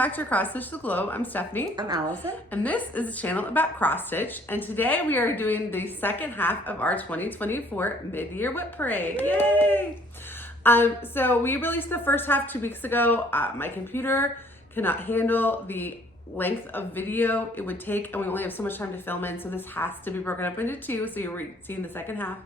back to Cross Stitch the Globe. I'm Stephanie. I'm Allison. And this is a channel about cross stitch. And today we are doing the second half of our 2024 Mid-Year Wip Parade. Yay! So we released the first half 2 weeks ago. My computer cannot handle the length of video it would take, and we only have so much time to film in, so this has to be broken up into 2, so you're seeing the second half.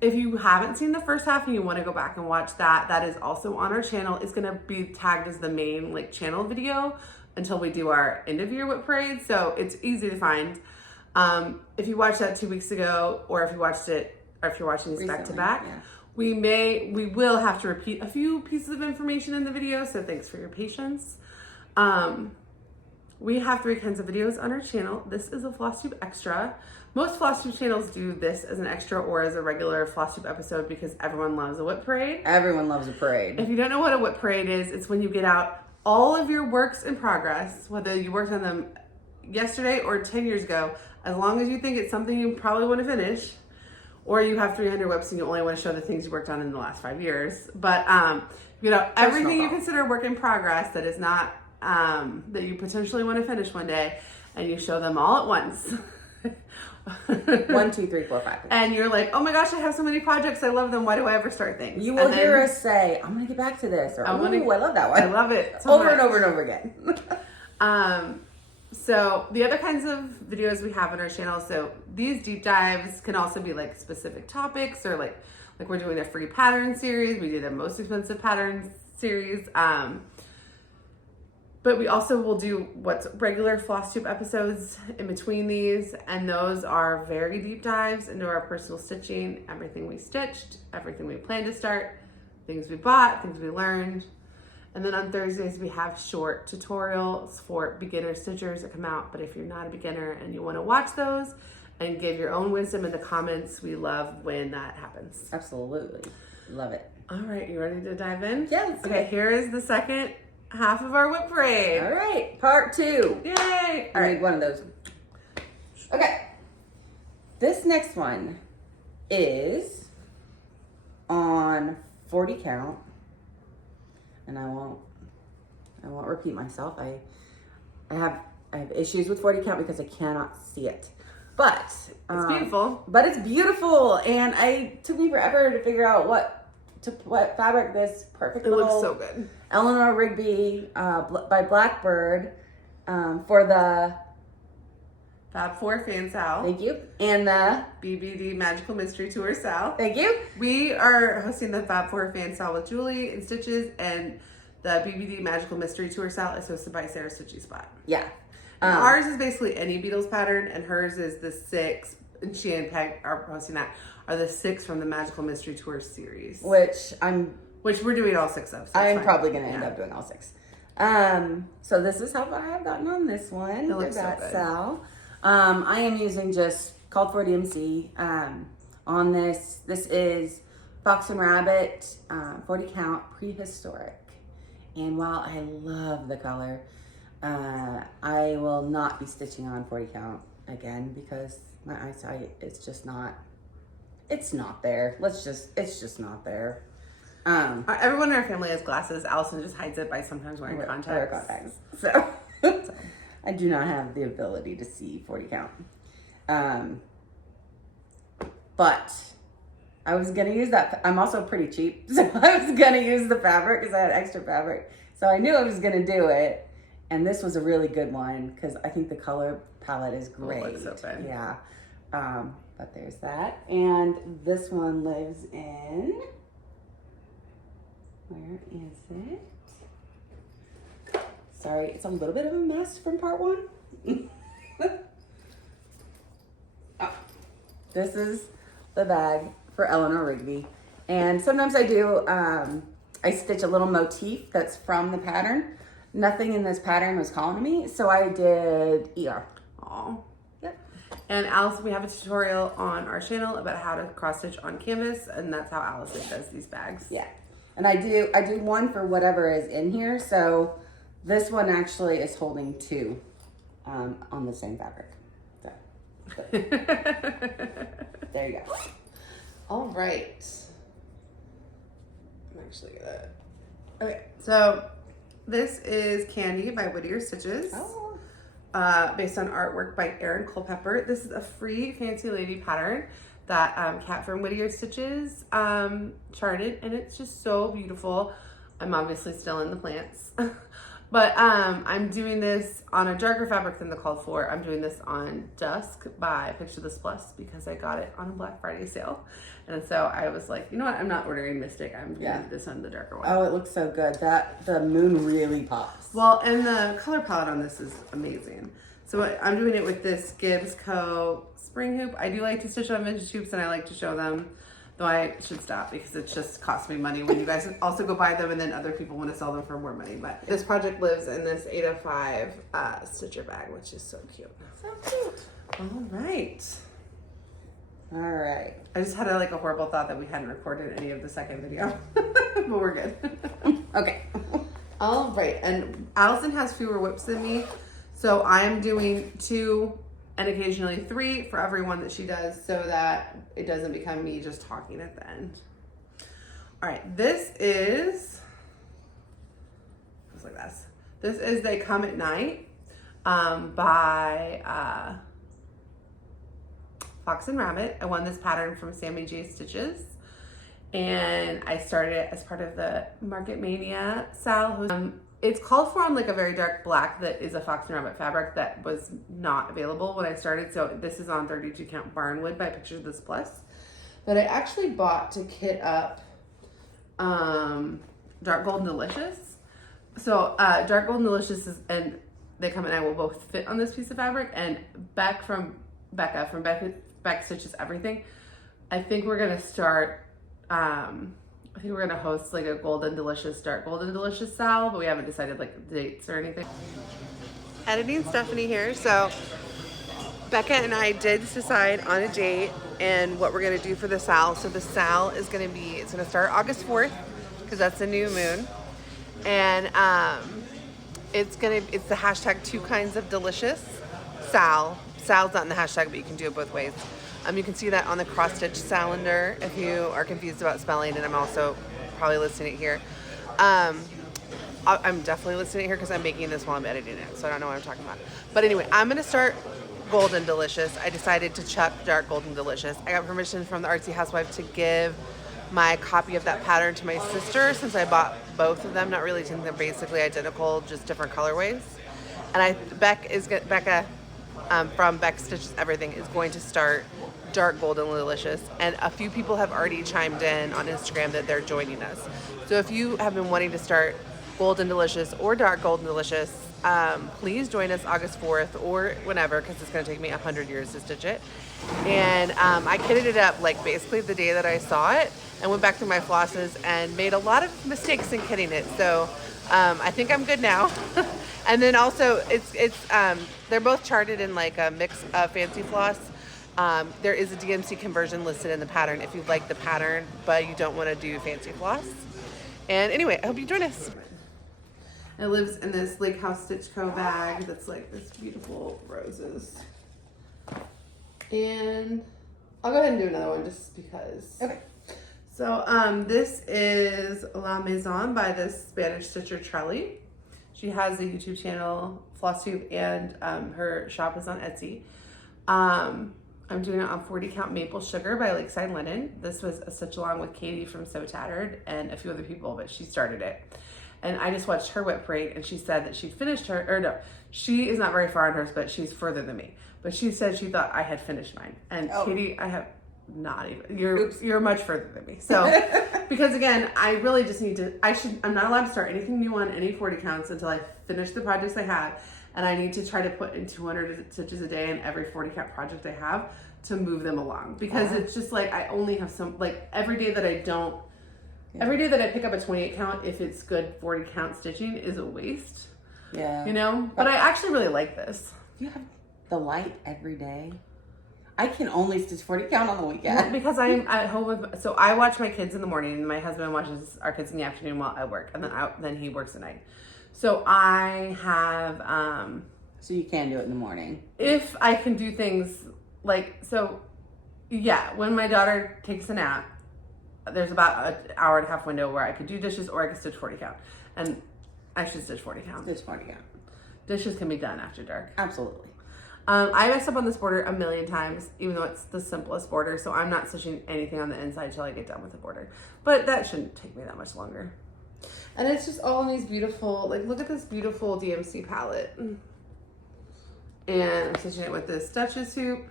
If you haven't seen the first half and you want to go back and watch that, that is also on our channel. It's going to be tagged as the main channel video until we do our end of year Wip Parade, so it's easy to find. If you watched that 2 weeks ago, or if you watched it, or if you're watching this Recently, back to back, yeah. we will have to repeat a few pieces of information in the video, so thanks for your patience. We have 3 kinds of videos on our channel. This is a Flosstube extra. Most Flosstube channels do this as an extra or as a regular Flosstube episode because everyone loves a Wip Parade. Everyone loves a parade. If you don't know what a Wip Parade is, it's when you get out all of your works in progress, whether you worked on them yesterday or 10 years ago, as long as you think it's something you probably want to finish, or you have 300 whips and you only want to show the things you worked on in the last 5 years. But you know, everything you consider work in progress that is not that you potentially want to finish one day, and you show them all at once. 1, 2, 3, 4, 5. And you're like, oh my gosh, I have so many projects. I love them. Why do I ever start things? You will hear us say, I'm going to get back to this. Or, I love that one. I love it. So over much. and over and over again. So the other kinds of videos we have on our channel, so these deep dives can also be like specific topics, or like we're doing a free pattern series. We did a most expensive pattern series. But we also will do what's regular Flosstube episodes in between these, and those are very deep dives into our personal stitching, everything we stitched, everything we plan to start, things we bought, things we learned. And then on Thursdays, we have short tutorials for beginner stitchers that come out. But if you're not a beginner and you want to watch those and give your own wisdom in the comments, we love when that happens. Absolutely. Love it. All right, you ready to dive in? Yes. Okay, here is the second half of our Wip Parade. All right, part 2. Yay! I need one of those. Okay. This next one is on 40 count. And I won't repeat myself. I have issues with 40 count because I cannot see it. But it's beautiful. But it's beautiful, and it took me forever to figure out what fabric this perfect. It little looks so good. Elenor Rigby by Blackbird for the Fab 4 Fan Sal. Thank you. And the BBD Magical Mystery Tour Sal. Thank you. We are hosting the Fab 4 Fan Sal with Julie and Stitches, and the BBD Magical Mystery Tour Sal is hosted by Sarah Stitchy Spot. Yeah. Ours is basically any Beatles pattern, and hers is the 6, and she and Peg are hosting that, are the 6 from the Magical Mystery Tour series. Which we're doing all 6 of. So I'm probably going to end up doing all 6. So this is how far I've gotten on this one. It looks so good. Sal. I am using just called for DMC on this. This is Fox and Rabbit 40 count prehistoric. And while I love the color, I will not be stitching on 40 count again because my eyesight is just not, it's not there. It's just not there. Everyone in our family has glasses. Allison just hides it by sometimes wearing contacts. I wear contacts. So I do not have the ability to see 40 count. But I was going to use that. I'm also pretty cheap. So I was going to use the fabric because I had extra fabric. So I knew I was going to do it. And this was a really good one because I think the color palette is great. Oh, it looks so good. Yeah. But there's that. And this one lives in, where is it? Sorry, it's a little bit of a mess from part 1. Oh, this is the bag for Elenor Rigby. And sometimes I do, I stitch a little motif that's from the pattern. Nothing in this pattern was calling to me, so I did ER. Aw. Yep. And Allison, we have a tutorial on our channel about how to cross stitch on canvas, and that's how Allison does these bags. Yeah. And I do one for whatever is in here, so this one actually is holding 2 on the same fabric. So, there you go. All right. I'm actually gonna. Okay, so This is Candie by Whittier Stitches. Oh. Based on artwork by Erin Culpepper. This is a free Fancy Lady pattern that Kat from Whittier Stitches charted, and it's just so beautiful. I'm obviously still in the plants. But I'm doing this on a darker fabric than the called for. I'm doing this on Dusk by Picture This Plus because I got it on a Black Friday sale. And so I was like, you know what? I'm not ordering Mystic. I'm doing this on the darker one. Oh, it looks so good. The moon really pops. Well, and the color palette on this is amazing. So I'm doing it with this Gibbs Co. spring hoop. I do like to stitch on vintage hoops and I like to show them. Though I should stop because it just costs me money when you guys also go buy them and then other people want to sell them for more money. But this project lives in this 8 of 5 stitcher bag, which is so cute. So cute. All right. All right. I just had a horrible thought that we hadn't recorded any of the second video, but we're good. Okay. All right. And Allison has fewer whips than me. So I'm doing 2 and occasionally 3 for every one that she does so that it doesn't become me just talking at the end. All right, this is, looks like this. This is They Come at Night by Fox and Rabbit. I won this pattern from Sammy J Stitches. And I started it as part of the Market Mania Sal. It's called for on a very dark black that is a Fox and Rabbit fabric that was not available when I started. So this is on 32 count Barnwood by Picture This Plus. But I actually bought to kit up Dark Golden Delicious. So Dark Golden Delicious and They Come at Night will both fit on this piece of fabric. And Becca from Beck Stitches Everything. I think we're gonna start I think we're gonna host a Golden Delicious, Dark Golden Delicious Sal, but we haven't decided dates or anything. Editing Stephanie here. So Becca and I did decide on a date and what we're gonna do for the Sal. So the Sal is it's gonna start August 4th because that's the new moon. And it's the hashtag 2 kinds of delicious Sal. Sal's not in the hashtag, but you can do it both ways. You can see that on the cross-stitch calendar if you are confused about spelling, and I'm also probably listing it here. I'm definitely listing it here because I'm making this while I'm editing it, so I don't know what I'm talking about. But anyway, I'm going to start Golden Delicious. I decided to chuck Dark Golden Delicious. I got permission from the Artsy Housewife to give my copy of that pattern to my sister since I bought both of them. Not really, since they're basically identical, just different colorways. And Becca from Beck Stitches Everything is going to start Dark Golden Delicious, and a few people have already chimed in on Instagram that they're joining us. So if you have been wanting to start Golden Delicious or Dark Golden Delicious, please join us August 4th or whenever, because it's going to take me 100 years to stitch it. And I kitted it up basically the day that I saw it and went back through my flosses and made a lot of mistakes in kitting it. So I think I'm good now. And then also they're both charted in a mix of fancy floss. There is a DMC conversion listed in the pattern if you like the pattern, but you don't want to do fancy floss. And anyway, I hope you join us. It lives in this Lake House Stitch Co. bag that's this beautiful roses. And I'll go ahead and do another one just because. Okay. So this is La Maison by this Spanish stitcher Trelly. She has a YouTube channel, Flosstube, and her shop is on Etsy. I'm doing it on 40 count Maple Sugar by Lakeside Linen. This was a stitch along with Katie from So Tattered and a few other people, but she started it. And I just watched her Wip Parade, and she said that she'd finished she is not very far on hers, but she's further than me. But she said she thought I had finished mine. And Katie, I have not even. You're much further than me. So, because again, I really just need to, I'm not allowed to start anything new on any 40 counts until I finish the projects I have. And I need to try to put in 200 stitches a day in every 40 count project I have to move them along. Because it's just I only have every day that I don't, every day that I pick up a 28 count, if it's good 40 count stitching, is a waste. Yeah. You know? But I actually really like this. You have the light every day. I can only stitch 40 count on the weekend. Because I'm at home so I watch my kids in the morning, and my husband watches our kids in the afternoon while I work, and then he works at night. So I have, so you can do it in the morning. If I can do things when my daughter takes a nap, there's about an hour and a half window where I could do dishes or I could stitch 40 count. And I should stitch 40 count. Stitch 40 count. Dishes can be done after dark. Absolutely. I messed up on this border a million times, even though it's the simplest border, so I'm not stitching anything on the inside till I get done with the border. But that shouldn't take me that much longer. And it's just all in these beautiful, like, look at this beautiful DMC palette. And I'm stitching it with this Duchess hoop,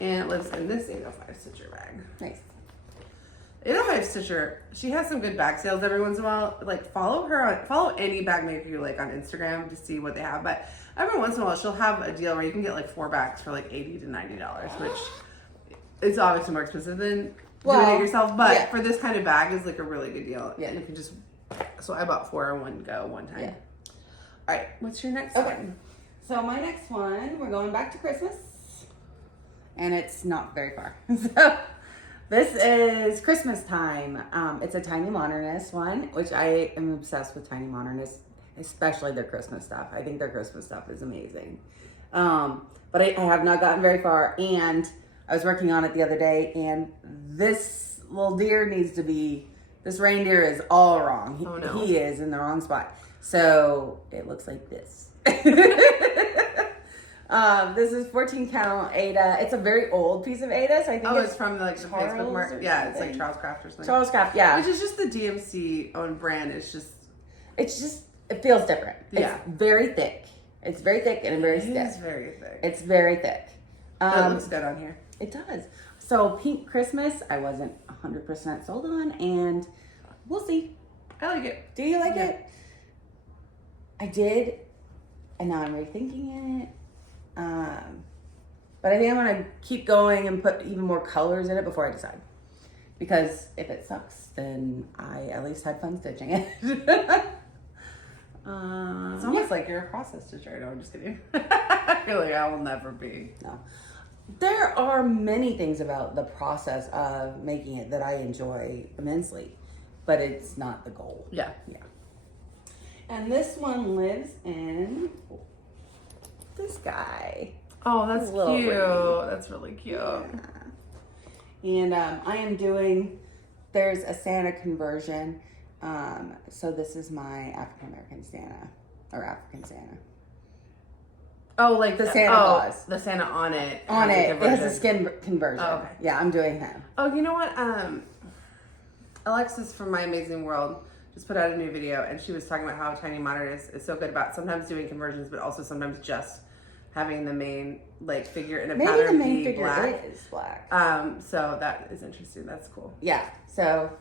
and it lives in this 805 stitcher bag. Nice. 805 stitcher, she has some good bag sales every once in a while. Like, follow any bag maker you like on Instagram to see what they have. But every once in a while, she'll have a deal where you can get like 4 bags for like $80 to $90, which is obviously more expensive than doing it yourself. But for this kind of bag, is like a really good deal. Yeah, and you can just. So I bought 4 in one go one time. Yeah. All right, what's your next one? So my next one, we're going back to Christmas, and it's not very far. So. This is Christmastime. It's a Tiny Modernist one, which I am obsessed with Tiny Modernists, especially their Christmas stuff. I think their Christmas stuff is amazing. But I have not gotten very far, and I was working on it the other day, and this little deer needs to be, this reindeer is all wrong. He is in the wrong spot. So it looks like this. This is 14 count Ada. It's a very old piece of Ada, so I think it's from like the Facebook market. Yeah, it's like Charles Craft or something. Charles Craft, yeah. Which is just the DMC own brand. It feels different. Yeah. It's very thick. It's very thick and very stiff. It is very thick. It's very thick. It looks good on here. It does. So Pink Christmas, I wasn't 100% sold on, and we'll see. I like it. Do you like it? I did, and now I'm rethinking it. But I think I'm gonna keep going and put even more colors in it before I decide. Because if it sucks, then I at least had fun stitching it. It's almost like you're a process stitcher. No, I'm just kidding. I feel like I will never be. No. There are many things about the process of making it that I enjoy immensely, but it's not the goal. Yeah. Yeah. And this one lives in this guy. Oh, that's cute. Rigby. That's really cute. Yeah. And I am doing, there's a Santa conversion. So this is my African American Santa, or African Santa. Oh, like the Santa Claus. The Santa on it. On it. It has a skin conversion. Oh, okay. Yeah, I'm doing him. Oh, you know what? Alexis from My Amazing World just put out a new video, and she was talking about how Tiny Modernist is so good about sometimes doing conversions, but also sometimes just having the main like figure in a pattern. Maybe the main figure black. is black. So that is interesting. That's cool. Yeah. So.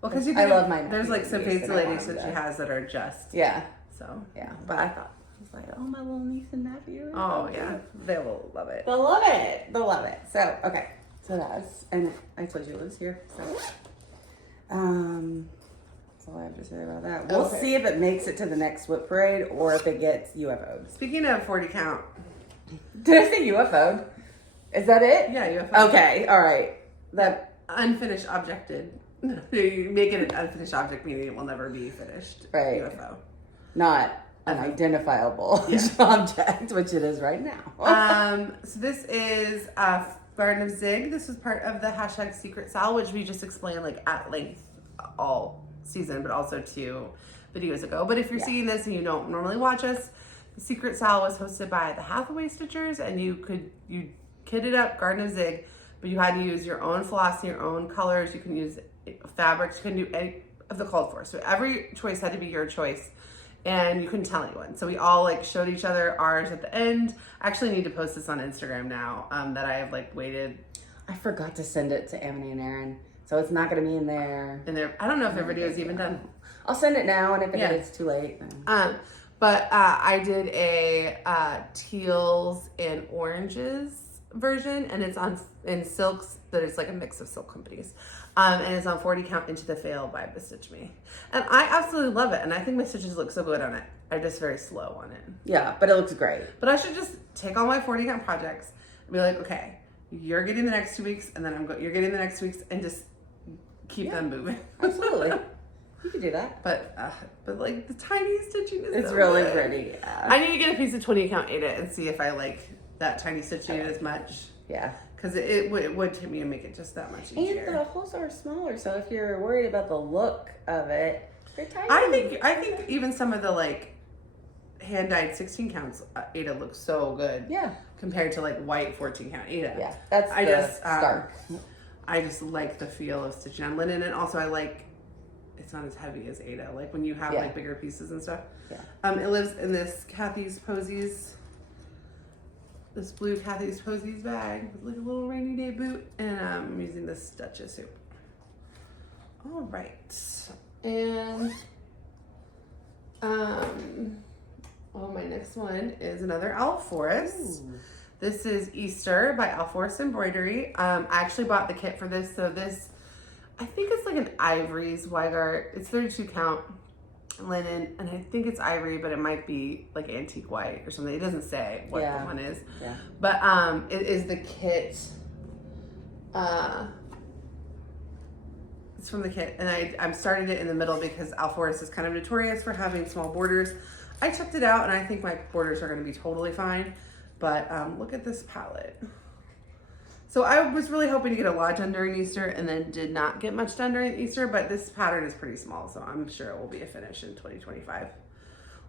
Well, because I love my. There's like some fancy ladies that she has that are just. Yeah. So. Yeah, but I thought. Like, oh, my little niece and nephew. Oh, yeah. They will love it. They'll love it. They'll love it. So, okay. So that's, and I told you it was here. So, that's all I have to say about that. We'll see if it makes it to the next Wip Parade or if it gets UFO'd. Speaking of 40 count. Did I say UFO'd? Is that it? Yeah, UFO. Okay. All right. That unfinished objected. You make it an unfinished object, meaning it will never be finished. Right. UFO. Not an identifiable object, which it is right now. So this is Garden of Zig. This was part of the hashtag Secret Sal, which we just explained like at length all season, but also 2 videos ago. But if you're seeing this and you don't normally watch us, the Secret Sal was hosted by the Hathaway Stitchers, and you kitted up Garden of Zig, but you had to use your own floss and your own colors. You can use fabrics. You can do any of the called for. So every choice had to be your choice. And you couldn't tell anyone. So we all like showed each other ours at the end. I actually need to post this on Instagram now that I have like waited. I forgot to send it to Emily and Aaron. So it's not going to be in there. And I don't know if their video is even done. I'll send it now, and if it is too late. Then. But I did a teals and oranges version, and it's in silks that is like a mix of silk companies. And it's on 40 count Into the Veil by Bestitch Me. And I absolutely love it. And I think my stitches look so good on it. I'm just very slow on it. Yeah, but it looks great. But I should just take all my 40 count projects and be like, okay, you're getting the next 2 weeks, and then you're getting the next 2 weeks, and just keep them moving. Absolutely. You could do that. But like the tiny stitching is it's really good. pretty. Yeah. I need to get a piece of 20 count Ada and see if I like that tiny stitching as much. Yeah. Because it would take me to make it just that much easier. And the holes are smaller, so if you're worried about the look of it, They're tiny. I think even some of the like hand dyed 16 counts Ada looks so good. Yeah. Compared to like white 14 count Ada. Yeah, that's stark. I just like the feel of stitching on linen, and also I like it's not as heavy as Ada. Like when you have like bigger pieces and stuff. Yeah. It lives in this Kathy's Posies. This blue Kathy's Posies bag with like a little rainy day boot, and I'm using this Duchess hoop. All right, and my next one is another Alforest. Ooh. This is Easter by Alforest Embroidery. I actually bought the kit for this, so this I think it's like an ivory Zweigart. It's 32 count linen, and I think it's ivory, but it might be like antique white or something. It doesn't say what the one is. Yeah. But it is the kit. It's from the kit, and I'm starting it in the middle because Alforest is kind of notorious for having small borders. I checked it out, and I think my borders are going to be totally fine. But look at this palette. So I was really hoping to get a lot done during Easter, and then did not get much done during Easter, but this pattern is pretty small, so I'm sure it will be a finish in 2025.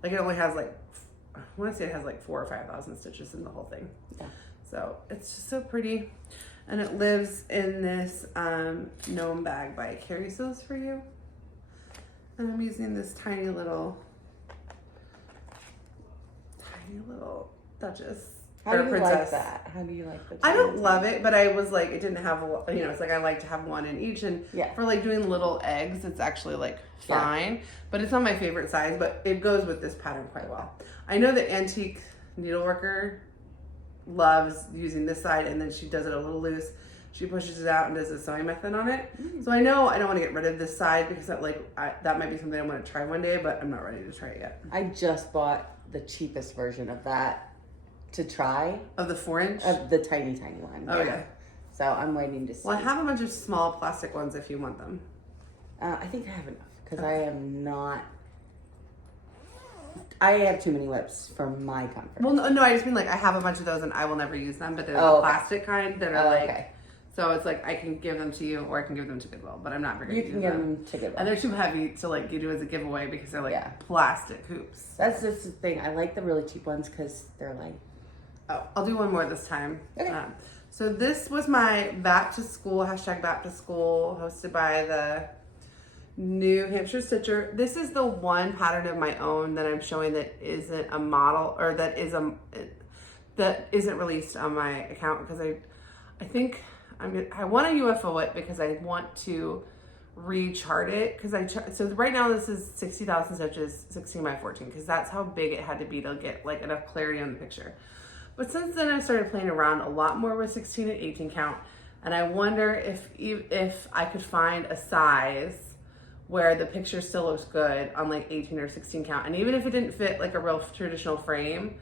Like it only has like, I want to say it has like 4,000 or 5,000 stitches in the whole thing. Yeah. So it's just so pretty. And it lives in this gnome bag by Carrie Sews For You. And I'm using this tiny little Duchess. How do you like that? How do you like the I don't love it, but I was like, it didn't have a lot, it's like I like to have one in each, and for like doing little eggs, it's actually like fine, but it's not my favorite size, but it goes with this pattern quite well. I know the antique needleworker loves using this side, and then she does it a little loose. She pushes it out and does a sewing method on it. So I know I don't want to get rid of this side because that that might be something I want to try one day, but I'm not ready to try it yet. I just bought the cheapest version of that to try. Of the 4-inch? Of the tiny one. Oh yeah. So I'm waiting to see. Well, I have a bunch of small plastic ones if you want them. I think I have enough because I am not. I have too many whips for my comfort. Well, no, I just mean like I have a bunch of those and I will never use them, but they're the plastic kind that are like. So it's like I can give them to you, or I can give them to Goodwill, but I'm not very good. You can give them to Goodwill, and they're too heavy to like do as a giveaway because they're like plastic hoops. That's just the thing. I like the really cheap ones because they're light. Oh, I'll do one more this time. Okay. So this was my back to school, #back to school, hosted by the New Hampshire Stitcher. This is the one pattern of my own that I'm showing that isn't a model, or that isn't released on my account, because I think I want a UFO it because I want to rechart it, because so right now this is 60,000 stitches, 16 by 14, because that's how big it had to be to get like enough clarity on the picture. But since then, I've started playing around a lot more with 16 and 18 count, and I wonder if I could find a size where the picture still looks good on like 18 or 16 count, and even if it didn't fit like a real traditional frame,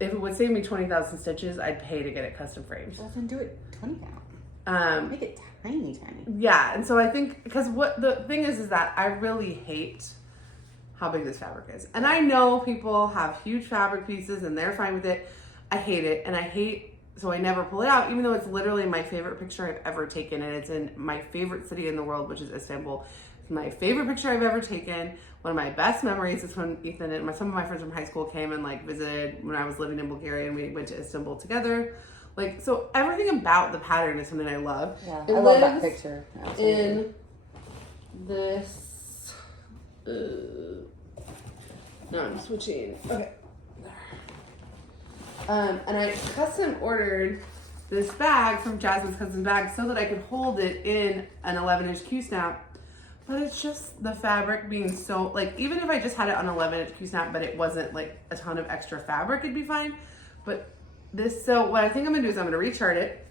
if it would save me 20,000 stitches, I'd pay to get it custom framed. Well, then do it 20 count. Make it tiny. Yeah, and so I think, because what the thing is that I really hate how big this fabric is. And I know people have huge fabric pieces and they're fine with it. I hate it, and so I never pull it out, even though it's literally my favorite picture I've ever taken, and it's in my favorite city in the world, which is Istanbul. It's my favorite picture I've ever taken. One of my best memories is when Ethan and some of my friends from high school came and like visited when I was living in Bulgaria, and we went to Istanbul together. Like, so everything about the pattern is something I love. Yeah, I love that picture. Absolutely. In this, no, I'm switching. Okay. And I custom ordered this bag from Jasmine's Custom Bag so that I could hold it in an 11-inch Q-snap. But it's just the fabric being so, like, even if I just had it on 11-inch Q-snap, but it wasn't like a ton of extra fabric, it'd be fine. But so what I think I'm gonna do is I'm gonna rechart it.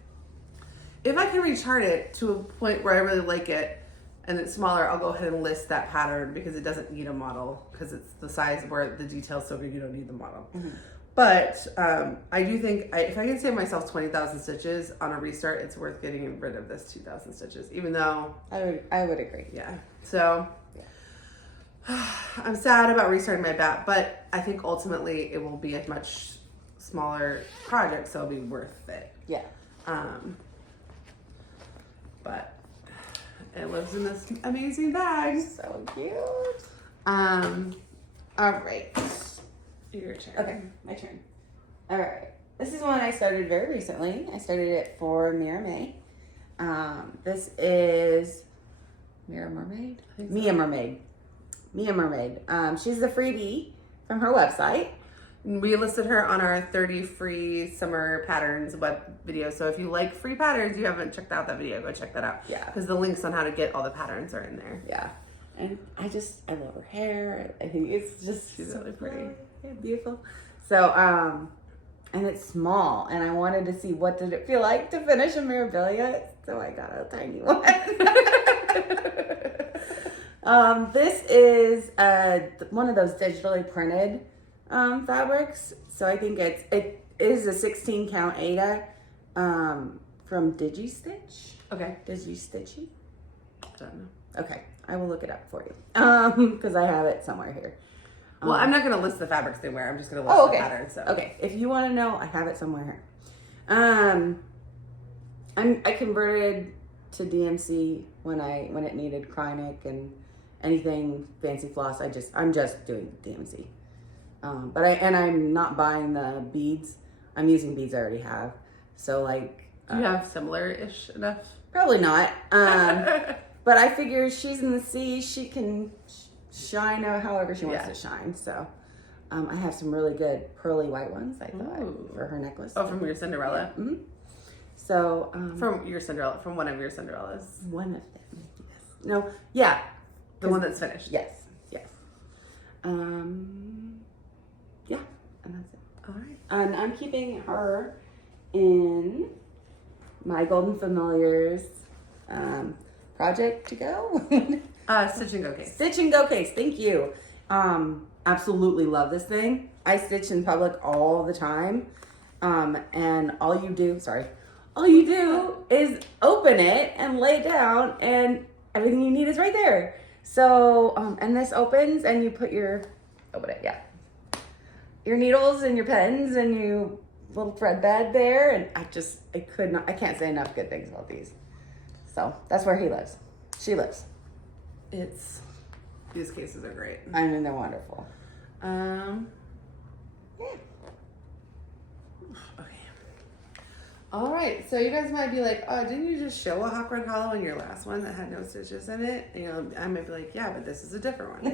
If I can rechart it to a point where I really like it and it's smaller, I'll go ahead and list that pattern, because it doesn't need a model, because it's the size where the detail's so good you don't need the model. Mm-hmm. But I do think if I can save myself 20,000 stitches on a restart, it's worth getting rid of this 2,000 stitches, even though I would agree. Yeah. So I'm sad about restarting my bat, but I think ultimately it will be a much smaller project, so it'll be worth it. Yeah. But it lives in this amazing bag. So cute. All right. Your turn. Okay, my turn. All right. This is one I started very recently. I started it for Miramaid. This is Mermaid? Mia Mermaid. Mia Mermaid. She's a freebie from her website. We listed her on our 30 free summer patterns web video. So if you like free patterns, you haven't checked out that video, go check that out. Yeah. Because the links on how to get all the patterns are in there. Yeah. And I love her hair. I think it's just She's really pretty. And beautiful. So, and it's small, and I wanted to see what did it feel like to finish a Mirabilia, so I got a tiny one. This is one of those digitally printed fabrics. So I think it is a 16 count Ada from DigiStitch. Okay. DigiStitchy? Don't know. Okay, I will look it up for you because I have it somewhere here. Well, I'm not going to list the fabrics they wear. I'm just going to list okay. the patterns. So. Okay, if you want to know, I have it somewhere here. I converted to DMC when it needed Krynic and anything fancy floss. I'm just doing DMC. But I'm not buying the beads. I'm using beads I already have. So like, do you have similar-ish enough? Probably not. But I figure she's in the sea. She can shine however she wants to shine. So I have some really good pearly white ones, I thought, for her necklace. Oh, from your Cinderella? Yeah. Mm-hmm. So from your Cinderella, from one of your Cinderellas. One of them. Yes. No. Yeah. The one that's finished. Yes. Yes. Yeah. And that's it. All right. And I'm keeping her in my Golden Familiars project to go. Stitch and Go case. Stitch and Go case. Thank you. Absolutely love this thing. I stitch in public all the time. And all you do is open it and lay down and everything you need is right there. So, and this opens and you put your needles and your pens and your little thread bed there. And I can't say enough good things about these. So that's where she lives. These cases are great. I mean, they're wonderful. Yeah. All right, so you guys might be like, oh, didn't you just show a Hawk Run Hollow in your last one that had no stitches in it? And, I might be like, yeah, but this is a different one.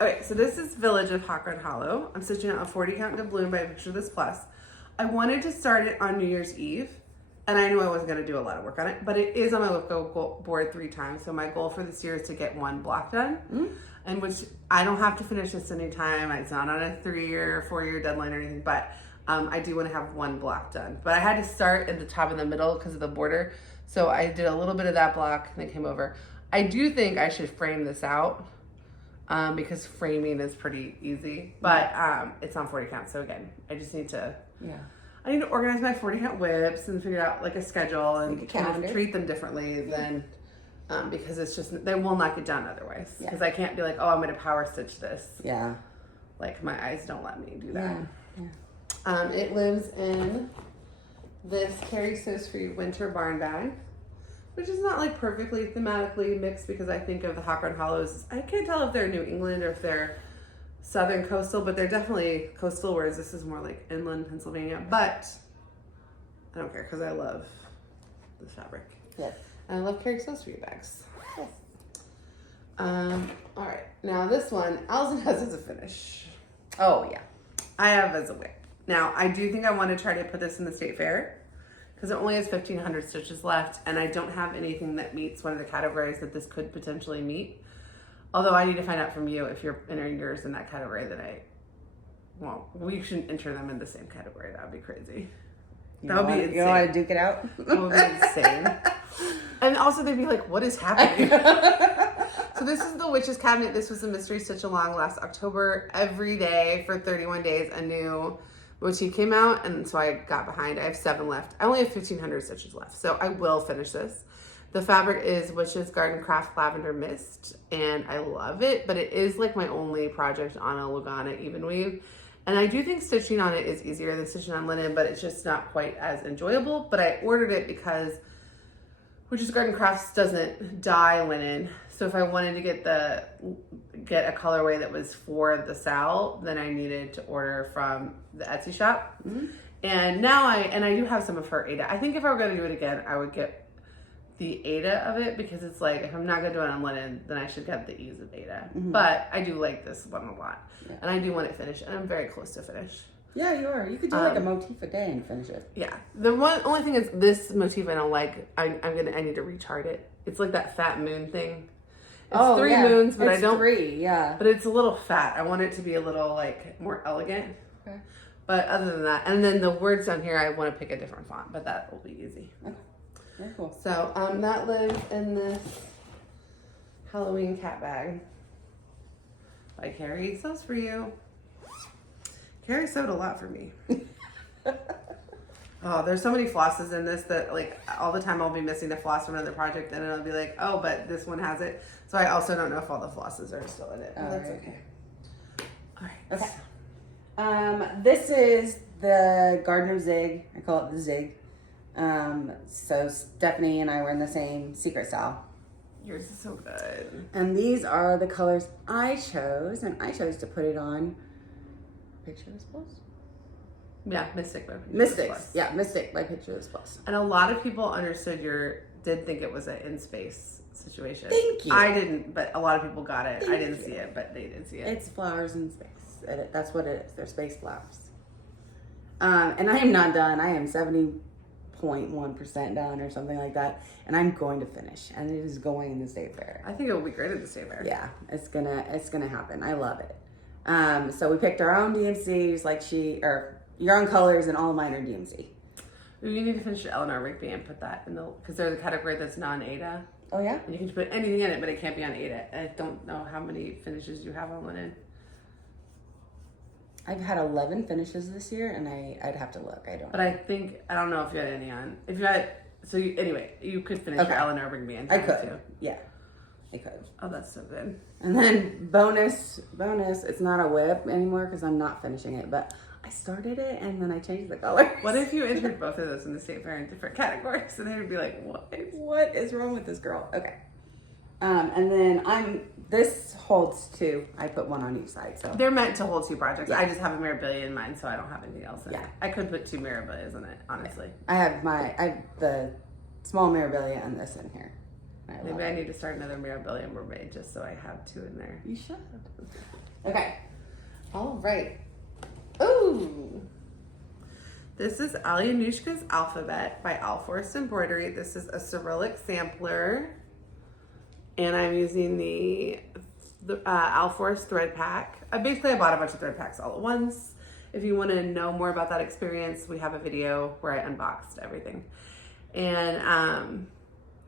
Okay, so this is Village of Hawk Run Hollow. I'm stitching out a 40 count doubloon by Picture This Plus. I wanted to start it on New Year's Eve, and I knew I wasn't going to do a lot of work on it, but it is on my Whip Go board 3 times. So my goal for this year is to get 1 block done, and which I don't have to finish this anytime. It's not on a 3-year or 4-year deadline or anything, but I do want to have 1 block done. But I had to start at the top and the middle because of the border. So I did a little bit of that block and then came over. I do think I should frame this out because framing is pretty easy, but it's on 40 count. So again, I just need to, I need to organize my 40 count whips and figure out like a schedule and kind of treat them differently than, because it's just, they will not get done otherwise. Because I can't be like, oh, I'm going to power stitch this. Yeah. Like my eyes don't let me do that. It lives in this Carrie Sews Free winter barn bag, which is not like perfectly thematically mixed because I think of the Hawk Run Hollows. I can't tell if they're New England or if they're Southern coastal, but they're definitely coastal, whereas this is more like inland Pennsylvania. But I don't care because I love this fabric. Yes. And I love Carrie Sews Free bags. Yes. All right. Now this one, Allison has as a finish. Oh yeah. I have as a whip. Now, I do think I want to try to put this in the state fair because it only has 1,500 stitches left and I don't have anything that meets one of the categories that this could potentially meet. Although I need to find out from you if you're entering yours in that category we shouldn't enter them in the same category. That would be crazy. That would be insane. You want to duke it out? That would be insane. And also they'd be like, what is happening? So this is the Witch's Cabinet. This was a mystery stitch along last October. Every day for 31 days, a new motif came out, and so I got behind. I have 7 left. I only have 1,500 stitches left, so I will finish this. The fabric is Witch's Garden Craft Lavender Mist, and I love it, but it is like my only project on a Lugana even weave. And I do think stitching on it is easier than stitching on linen, but it's just not quite as enjoyable. But I ordered it because which is Garden Crafts doesn't dye linen. So if I wanted to get a colorway that was for the Sal, then I needed to order from the Etsy shop. Mm-hmm. And now I do have some of her Ada. I think if I were going to do it again, I would get the Ada of it, because it's like, if I'm not going to do it on linen, then I should get the ease of Ada. Mm-hmm. But I do like this one a lot. Yeah. And I do want it finished, and I'm very close to finish. Yeah, you are. You could do like a motif a day and finish it. Yeah. The only thing is, this motif I don't like. I need to rechart it. It's like that fat moon thing. It's 3 moons, but it's I don't. 3, yeah. But it's a little fat. I want it to be a little like more elegant. Okay. But other than that, and then the words down here, I want to pick a different font, but that will be easy. Okay. Very cool. So that lives in this Halloween cat bag by Carrie. Sews for you. Carrie sewed a lot for me. Oh, there's so many flosses in this that like all the time I'll be missing a floss from another project, and it'll be like, oh, but this one has it. So I also don't know if all the flosses are still in it. But that's okay. All right. Okay. This is the Gardener Zig. I call it the Zig. So Stephanie and I were in the same secret Sal. Yours is so good. And these are the colors I chose, and I chose to put it on Pictures Plus. Yeah, Mystic by Pictures Mystics. Plus. Yeah, Mystic by Pictures Plus. And a lot of people did think it was an in space situation. Thank you. I didn't, but a lot of people got it. Thank I didn't you. see it, but they did see it. It's flowers in space. That's what it is. They're space flowers. And I am not done. I am 70.1% done or something like that. And I'm going to finish. And it is going in the state fair. I think it will be great at the state fair. Yeah, it's gonna happen. I love it. So we picked our own DMCs, your own colors, and all of mine are DMC. You need to finish your Elenor Rigby and put that in because they're the category that's non-Ada. Oh yeah? And you can put anything in it, but it can't be on Ada. I don't know how many finishes you have on linen. I've had 11 finishes this year, and I'd have to look. I don't know. But I don't know if you had any on. If you had, anyway, you could finish your Elenor Rigby in time. I could, too. Yeah. I could. Oh, that's so good. And then bonus, it's not a whip anymore because I'm not finishing it, but I started it and then I changed the color. What if you entered both of those in the state fair in different categories? And they would be like, what is wrong with this girl? Okay. And then this holds 2. I put 1 on each side. So they're meant to hold 2 projects. Yeah. I just have a Mirabilia in mine, so I don't have anything else in it. I could put 2 Mirabilias in it, honestly. I have the small Mirabilia and this in here. Maybe I need to start another Mirabilia Mermaid just so I have 2 in there. You should. Okay. All right. Ooh. This is Alyanushka's Alphabet by Alforst Embroidery. This is a Cyrillic sampler. And I'm using the Alforst thread pack. I bought a bunch of thread packs all at once. If you want to know more about that experience, we have a video where I unboxed everything. And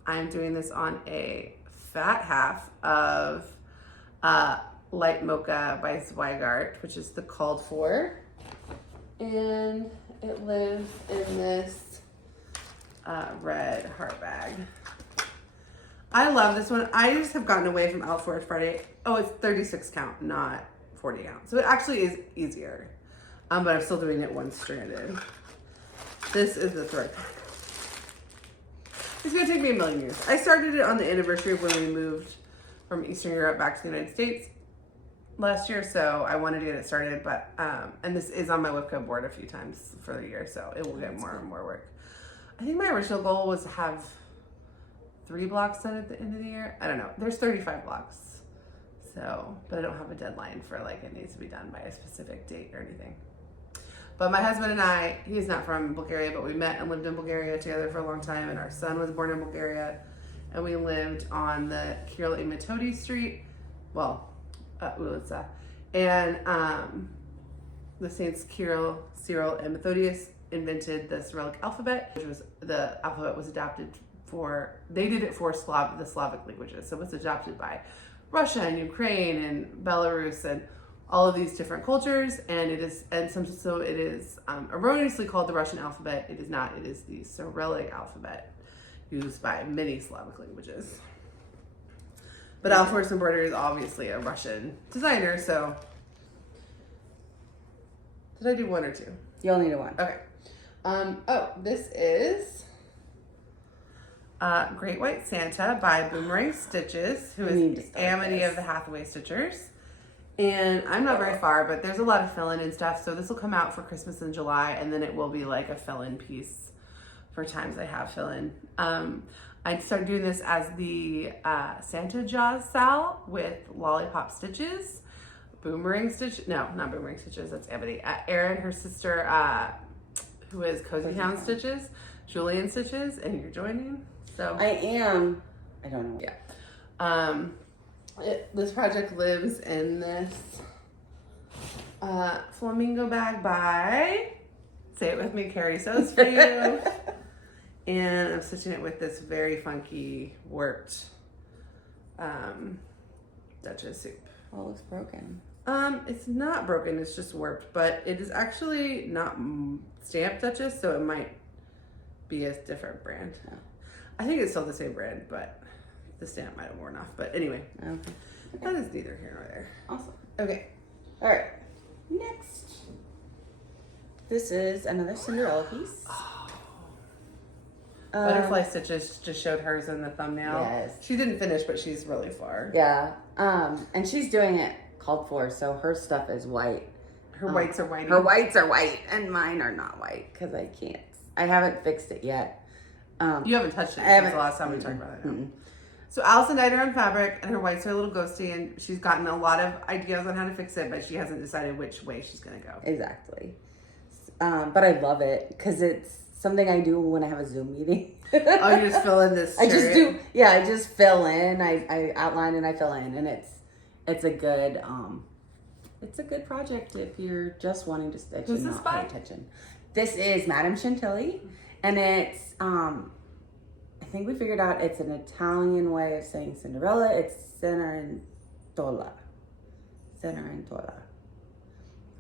I'm doing this on a fat half of Light Mocha by Zweigart, which is the called for. And it lives in this red heart bag. I love this one. I just have gotten away from Alforst Friday. Oh, it's 36 count, not 40 count. So it actually is easier. But I'm still doing it one stranded. This is the thread pack. It's gonna take me a million years. I started it on the anniversary of when we moved from Eastern Europe back to the United States last year, so I wanted to get it started, but and this is on my Whipco board a few times for the year, so it will get more and more work. I think my original goal was to have 3 blocks done at the end of the year. I don't know. There's 35 blocks, so, but I don't have a deadline for like it needs to be done by a specific date or anything. But my husband and I, he's not from Bulgaria, but we met and lived in Bulgaria together for a long time, and our son was born in Bulgaria, and we lived on the Kirill and Methody Street, Ulitsa, and the Saints Cyril and Methodius invented the Cyrillic alphabet, which was, the alphabet was adapted for, they did it for the Slavic languages, so it was adopted by Russia and Ukraine and Belarus and all of these different cultures, and it is erroneously called the Russian alphabet. It is not. It is the Cyrillic alphabet used by many Slavic languages. But Alforst Embroidery is obviously a Russian designer, so did I do 1 or 2? You only do 1. Okay. This is Great White Santa by Boomerang Stitches, who is Amity of the Hathaway Stitchers. And I'm not very far, but there's a lot of fill-in and stuff. So this will come out for Christmas in July, and then it will be like a fill-in piece for times I have fill-in. I started doing this as the Santa Jaws Sal with Lollipop Stitches. Boomerang Stitch, no, not Boomerang Stitches, that's Amity. Erin, her sister, who is Cozy Hound Stitches, Julian Stitches, and you're joining. So I am. I don't know. Yeah. This project lives in this flamingo bag by, say it with me, Carrie Sews For You. And I'm stitching it with this very funky warped Duchess soup. Oh, it looks broken. It's not broken, it's just warped, but it is actually not stamped Duchess, so it might be a different brand. Oh. I think it's still the same brand, but the stamp might have worn off. But anyway, Okay. that is neither here nor there. Awesome. Okay. All right. Next. This is another Cinderella piece. Butterfly Stitches just showed hers in the thumbnail. Yes. She didn't finish, but she's really far. Yeah. And she's doing it called for, so her stuff is white. Her whites are white. Her whites are white, and mine are not white because I can't. I haven't fixed it yet. You haven't touched it since the last time we talked about it. No. So Allison dyed her own fabric, and her whites are a little ghosty, and she's gotten a lot of ideas on how to fix it, but she hasn't decided which way she's going to go. Exactly. But I love it because it's something I do when I have a Zoom meeting. Oh, you just fill in this I just do. Yeah, I just fill in. I outline and I fill in, and it's a good project if you're just wanting to stitch Who's and this not by? pay attention. This is Madame Chantilly, and it's I think we figured out it's an Italian way of saying Cinderella. It's Cenerentola.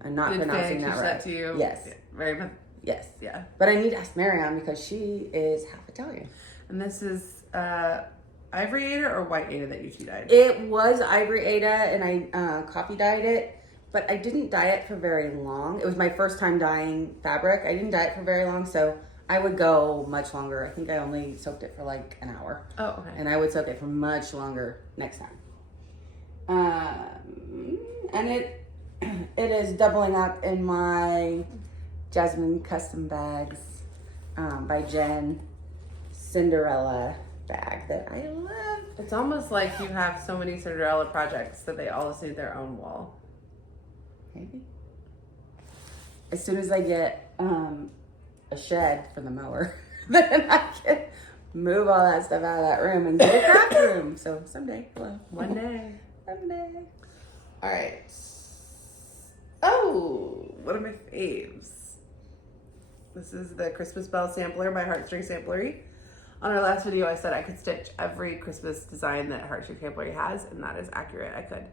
I'm not pronouncing that right. That to you? Yes. Yeah, very much. Yes. Yeah. But I need to ask Marianne because she is half Italian. And this is ivory Ada or white Ada that you two dyed? It was ivory Ada, and I copy dyed it, but I didn't dye it for very long. It was my first time dyeing fabric. I didn't dye it for very long, so I would go much longer. I think I only soaked it for like an hour. Oh, okay. And I would soak it for much longer next time. And it is doubling up in my Jasmine Custom Bags by Jen Cinderella bag that I love. It's almost like you have so many Cinderella projects that they all need their own wall. Maybe. As soon as I get a shed for the mower, then I can move all that stuff out of that room and get a craft room. So someday, hello. One day. Someday. All right. Oh, one of my faves. This is the Christmas Bell Sampler by Heartstring Samplery. On our last video, I said I could stitch every Christmas design that Heartstring Samplery has, and that is accurate. I could.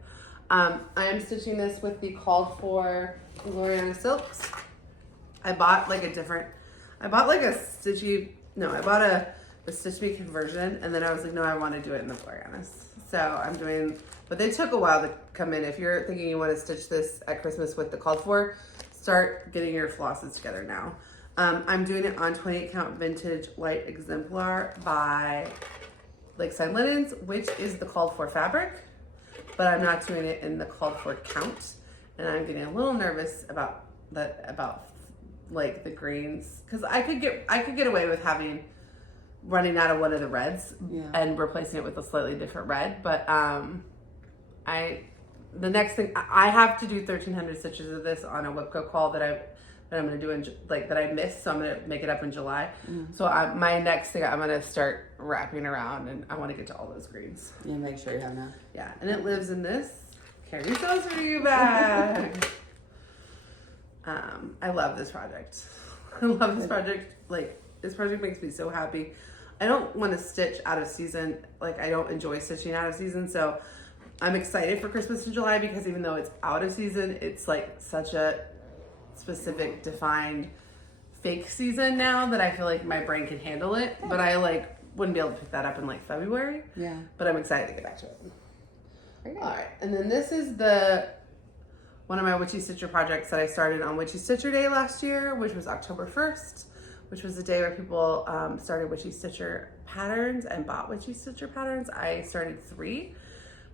I am stitching this with the called for Gloriana Silks. I bought like a Stitch Me conversion, and then I was like, no, I want to do it in the Glorianas. So I'm doing, but they took a while to come in. If you're thinking you want to stitch this at Christmas with the called for, start getting your flosses together now. I'm doing it on 28 count vintage light exemplar by Lakeside Linens, which is the called for fabric, but I'm not doing it in the called for count. And I'm getting a little nervous about like the greens, because I could get away with running out of one of the reds and replacing it with a slightly different red. But the next thing, I have to do 1,300 stitches of this on a Whipco call that I'm going to do that I missed, so I'm going to make it up in July. So my next thing, I'm going to start wrapping around, and I want to get to all those greens. Yeah, make sure you have enough. Yeah, and it lives in this Carrie Sews For You bag. I love this project. I love this project. Like, this project makes me so happy. I don't want to stitch out of season. Like, I don't enjoy stitching out of season, so I'm excited for Christmas in July, because even though it's out of season, it's like such a specific, defined fake season now that I feel like my brain can handle it. But I like wouldn't be able to pick that up in like February. Yeah. But I'm excited to get back to it. Okay. All right, and then this is one of my Witchy Stitcher projects that I started on Witchy Stitcher Day last year, which was October 1st, which was the day where people started Witchy Stitcher patterns and bought Witchy Stitcher patterns. I started 3,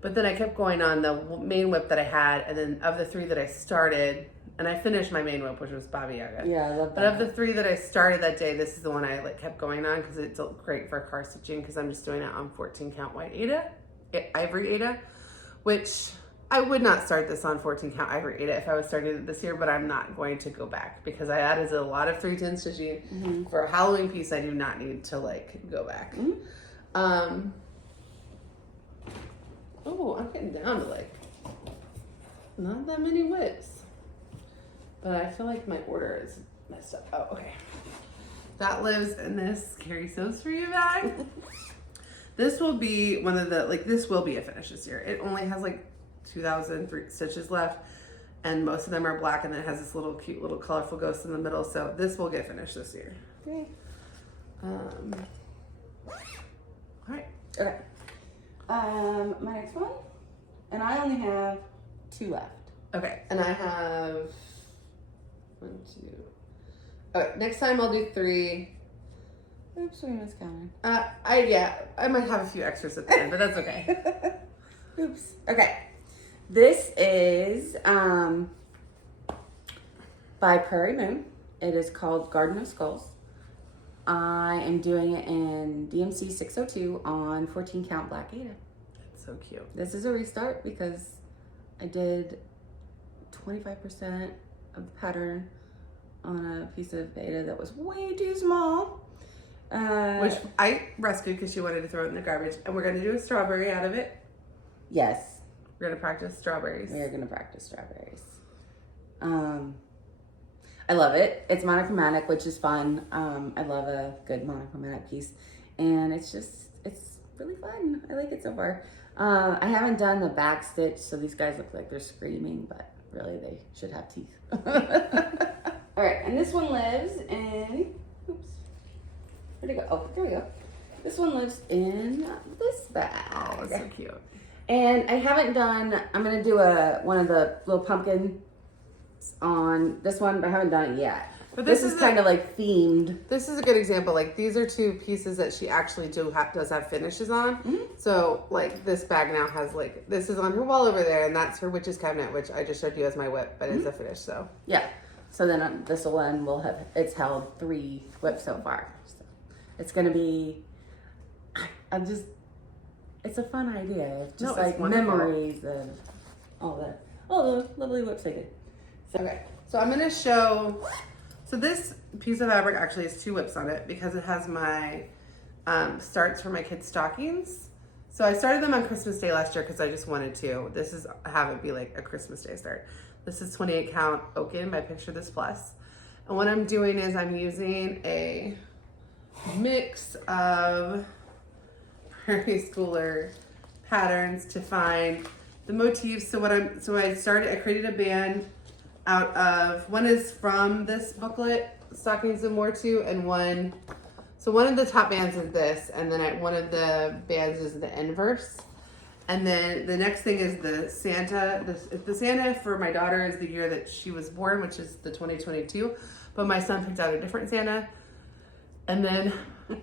but then I kept going on the main whip that I had, and then of the 3 that I started, and I finished my main whip, which was Baba Yaga. Yeah, I love that. But of the 3 that I started that day, this is the one I like kept going on because it's great for car stitching because I'm just doing it on 14 count white Aida, ivory Aida, which I would not start this on 14 count ivory Aida if I was starting it this year, but I'm not going to go back because I added a lot of 310 stitching for a Halloween piece. I do not need to like go back. Oh, I'm getting down to like not that many whips, but I feel like my order is messed up. Oh, okay. That lives in this Carrie Sews For You bag. This will be one of the, like, this will be a finish this year. It only has like 2,000 stitches left, and most of them are black, and then it has this little cute little colorful ghost in the middle, so this will get finished this year. Okay. All right. Okay. My next one, and I only have 2 left. Okay, and I have 1, 2. Okay, next time I'll do 3. Oops, we miscounted. I might have a few extras at the end, but that's okay. Oops. Okay. This is by Prairie Moon. It is called Garden of Skulls. I am doing it in DMC 602 on 14 count black Aida. It's so cute. This is a restart because I did 25% of the pattern on a piece of Aida that was way too small. Which I rescued because she wanted to throw it in the garbage. And we're going to do a strawberry out of it. Yes. We're going to practice strawberries. We are going to practice strawberries. I love it. It's monochromatic, which is fun. I love a good monochromatic piece. And it's really fun. I like it so far. I haven't done the back stitch, so these guys look like they're screaming, but really they should have teeth. All right, and this one lives in, oops, where'd it go? Oh, there we go. This one lives in this bag. Oh, that's so cute. And I haven't done, I'm gonna do one of the little pumpkins on this one, but I haven't done it yet. But this is kind of like themed. This is a good example. Like, these are 2 pieces that she actually does have finishes on. So like this bag now has like, this is on her wall over there, and that's her witch's cabinet, which I just showed you as my whip, but it's a finish. So yeah. So then this one will have, it's held 3 whips so far. So it's gonna be, it's a fun idea. It's just like memories of all the lovely whips I did. So, okay, so I'm gonna show, so this piece of fabric actually has 2 whips on it because it has my starts for my kids' stockings. So I started them on Christmas Day last year because I just wanted to. This is, have it be like a Christmas Day start. This is 28 count Oaken by Picture This Plus. And what I'm doing is I'm using a mix of Prairie Schooler patterns to find the motifs. So I created a band out of, one is from this booklet, Stockings and More To, and one of the top bands is this, and then one of the bands is the inverse. And then the next thing is the Santa. The Santa for my daughter is the year that she was born, which is the 2022. But my son picked out a different Santa. And then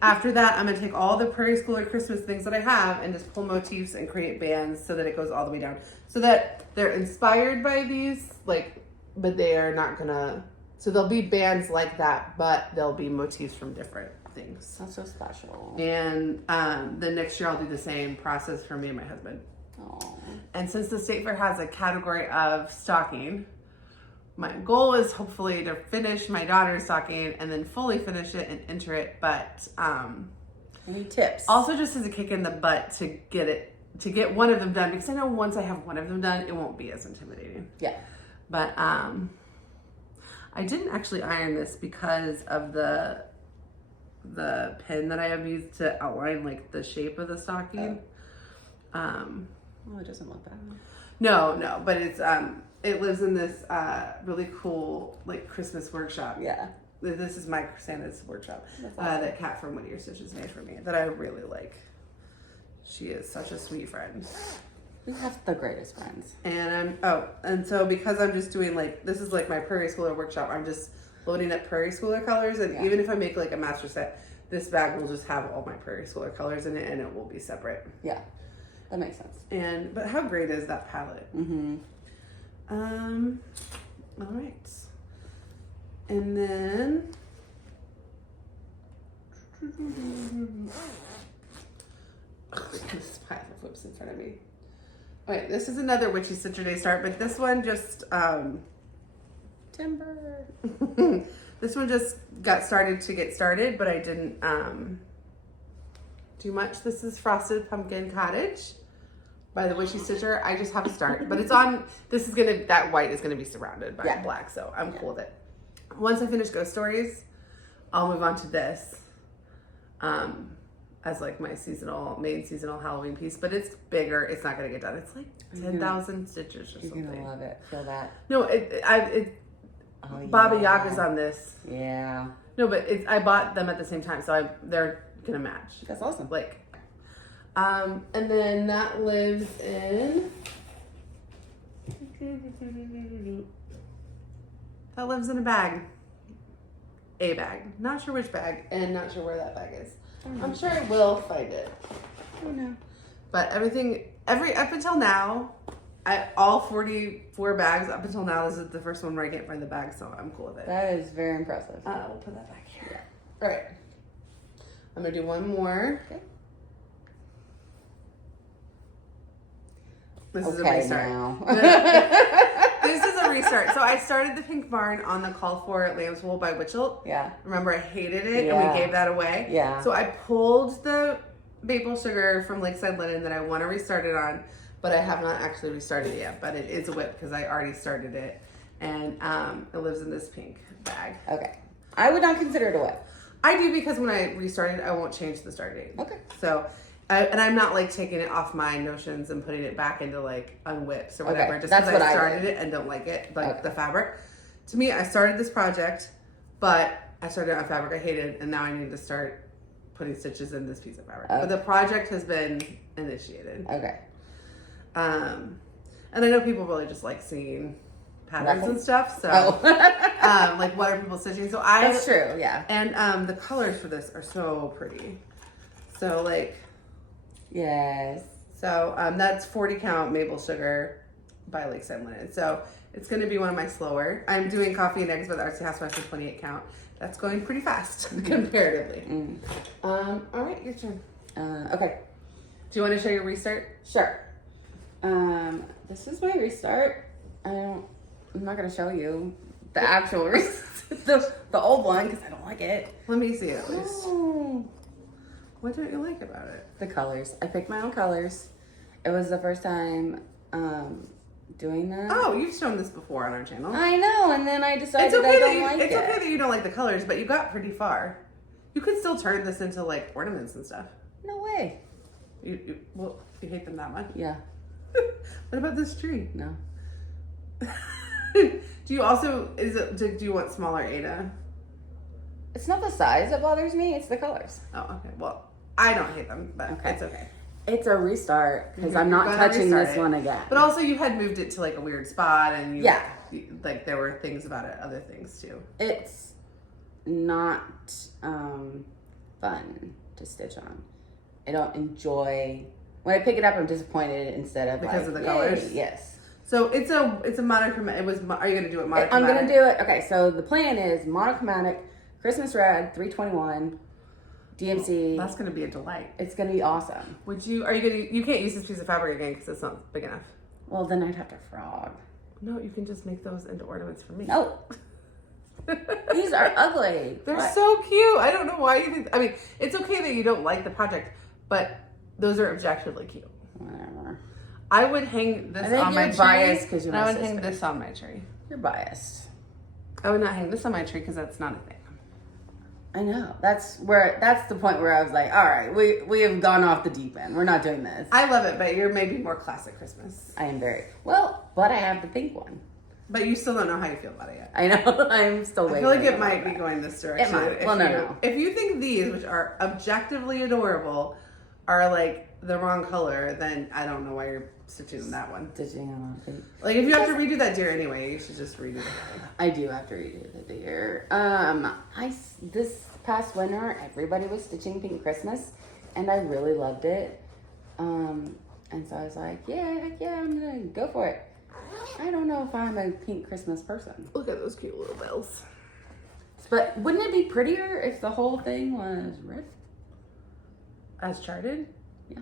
after that, I'm gonna take all the Prairie Schooler Christmas things that I have and just pull motifs and create bands so that it goes all the way down. So that they're inspired by these, like, but they are not gonna, so there'll be bands like that, but there'll be motifs from different things. That's so special. And then next year I'll do the same process for me and my husband. Aww. And since the State Fair has a category of stocking, my goal is hopefully to finish my daughter's stocking and then fully finish it and enter it. But any tips? Also, just as a kick in the butt to get one of them done, because I know once I have one of them done, it won't be as intimidating. Yeah. But I didn't actually iron this because of the pen that I have used to outline like the shape of the stocking. Oh, it doesn't look bad. No, but it's it lives in this really cool like Christmas workshop. Yeah. This is my Santa's workshop Awesome. that Kat from Whittier Stitches made for me that I really like. She is such a sweet friend. We have the greatest friends. And so because I'm just doing like, this is like my Prairie Schooler workshop, I'm just loading up Prairie Schooler colors. And even if I make like a master set, this bag will just have all my Prairie Schooler colors in it, and it will be separate. Yeah, that makes sense. But how great is that palette? Mm-hmm. All right. And then this pile of whips in front of me. All right, this is another Witchy Stitcher Day start, but this one just Timber. this one just got started, but I didn't do much. This is Frosted Pumpkin Cottage by the Witchy Stitcher. I just have a start, but it's on. That white is gonna be surrounded by black, so I'm cool with it. Once I finish Ghost Stories, I'll move on to this as like my main seasonal Halloween piece, but it's bigger. It's not gonna get done. It's like 10,000 stitches or something. You're gonna love it. Feel that? No, Baba Yaga's on this. Yeah. No, but I bought them at the same time, so they're gonna match. That's awesome. Like, and then that lives in. That lives in a bag. A bag. Not sure which bag, and not sure where that bag is. I'm sure I will find it. Oh no. But up until now, all 44 bags up until now, this is the first one where I can't find the bag, so I'm cool with it. That is very impressive. We'll put that back here. All right. I'm gonna do one more. Okay. This is a restart. Now. This is a restart. So I started the Pink Barn on the Call for Lamb's Wool by Witchell. Yeah. Remember, I hated it, and we gave that away. Yeah. So I pulled the maple sugar from Lakeside Linen that I want to restart it on, but I have not actually restarted it yet. But it is a whip because I already started it, and it lives in this pink bag. Okay. I would not consider it a whip. I do, because when I restart it, I won't change the start date. Okay. So, and I'm not like taking it off my notions and putting it back into like unwhips or whatever, just because I started it and don't like it, like the fabric. To me, I started this project, but I started it on fabric I hated, and now I need to start putting stitches in this piece of fabric. But the project has been initiated. Okay. And I know people really just like seeing patterns and stuff. So, like, what are people stitching? So that's true. Yeah. And the colors for this are so pretty. So like. Yes. So that's 40 count maple sugar by Lakeside Linen. So it's going to be one of my slower. I'm doing Coffee and Eggs by the Artsy Housewife for 28 count. That's going pretty fast comparatively. All right, your turn. Okay. Do you want to show your restart? Sure. This is my restart. I'm not going to show you the actual the old one because I don't like it. Let me see it at least. Oh. What don't you like about it? The colors. I picked my own colors. It was the first time doing that. Oh, you've shown this before on our channel. I know, and then I decided it's okay I don't like it. It's okay that you don't like the colors, but you got pretty far. You could still turn this into like ornaments and stuff. No way. You hate them that much? Yeah. What about this tree? No. Do you want smaller Ada? It's not the size that bothers me, it's the colors. Oh, okay. Well, I don't hate them, but it's okay. It's a restart because I'm not touching this one again. But also, you had moved it to like a weird spot, and like there were things about it, other things too. It's not fun to stitch on. I don't enjoy when I pick it up. I'm disappointed instead of because of the colors. Yes. So it's a monochromatic. Are you going to do it monochromatic? I'm going to do it. Okay. So the plan is monochromatic, Christmas red, 321. DMC. That's going to be a delight. It's going to be awesome. You can't use this piece of fabric again because it's not big enough. Well, then I'd have to frog. No, you can just make those into ornaments for me. No. These are ugly. They're so cute. I don't know why you think, it's okay that you don't like the project, but those are objectively cute. Whatever. I would hang this on my tree. Biased because you're I my would sister. hang this on my tree. You're biased. I would not hang this on my tree because that's not a thing. I know. That's the point where I was like, all right, we have gone off the deep end. We're not doing this. I love it, but you're maybe more classic Christmas. I am very well, but I have the pink one. But you still don't know how you feel about it yet. I know. I'm still waiting. I feel like it might be going this direction. It might. Well, no. If you think these, which are objectively adorable, are like the wrong color, then I don't know why you're stitching that one. Stitching on pink. Like if you have to redo that deer anyway, you should just redo it. I do have to redo the deer. This past winter, everybody was stitching Pink Christmas, and I really loved it. And so I was like, yeah, heck yeah, I'm gonna go for it. I don't know if I'm a Pink Christmas person. Look at those cute little bells. But wouldn't it be prettier if the whole thing was red? As charted? Yeah.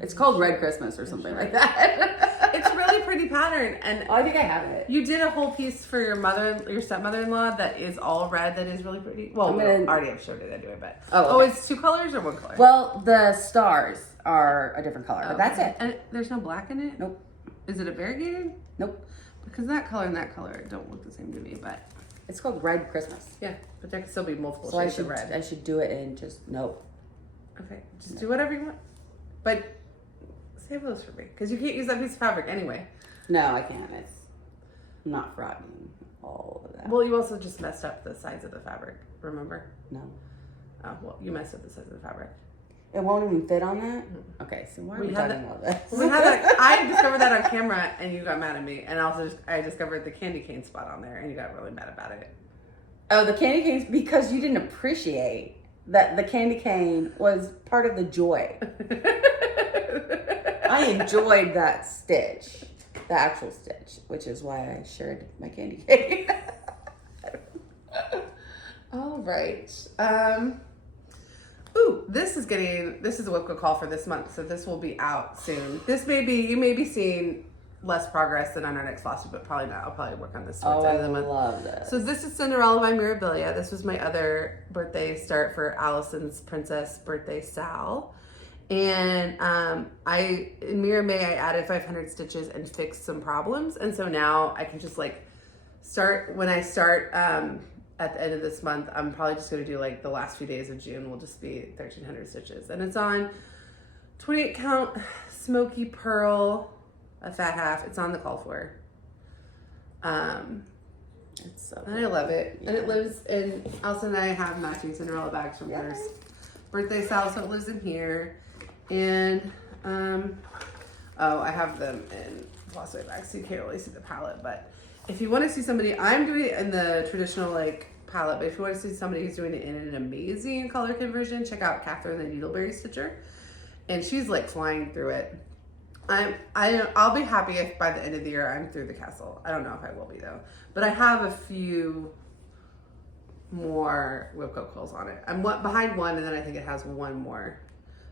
It's called Red Christmas or something like that. It's a really pretty pattern, and I think I have it. you did a whole piece for your stepmother-in-law that is all red. That is really pretty. Well, we already have showed it anyway, but okay. It's 2 colors or 1 color? Well, the stars are a different color, but that's it. And there's no black in it. Nope. Is it a variegated? Nope. Because that color and that color don't look the same to me, but It's called Red Christmas. yeah, but there could still be multiple So shades of red. I should do it in just nope. Okay, just do whatever you want, but save those for me because you can't use that piece of fabric anyway. No, I can't. It's not frightening. All of that. Well, you also just messed up the size of the fabric. Remember? No. Oh well, you messed up the size of the fabric. It won't even fit on that? Okay, so why are we talking about this? We had that. I discovered that on camera, and you got mad at me. And also, I discovered the candy cane spot on there, and you got really mad about it. Oh, the candy canes, because you didn't appreciate that the candy cane was part of the joy. I enjoyed that stitch, the actual stitch, which is why I shared my candy cane. All right. Ooh, this is a whip call for this month, so this will be out soon. You may be seeing less progress than on our next Flosstube, but probably not. I'll probably work on this towards the end of the month. Love this. So this is Cinderella by Mirabilia. This was my other birthday start for Allison's princess birthday Sal. And in Mirror May, I added 500 stitches and fixed some problems. And so now I can just like start at the end of this month. I'm probably just going to do like the last few days of June will just be 1,300 stitches. And it's on 28 count smoky pearl, a fat half. It's on the call for. It's so And I love it. Yeah. And it lives in, Allison and I have matching Cinderella bags from hers birthday style, so it lives in here. And, I have them in Flosstube bags, so you can't really see the palette, but if you want to see somebody, I'm doing it in the traditional like palette, but if you want to see somebody who's doing it in an amazing color conversion, check out Catherine the Needleberry Stitcher. And she's like flying through it. I'll be happy if by the end of the year I'm through the castle. I don't know if I will be though, but I have a few more whipcoat quills on it. I'm behind one, and then I think it has one more.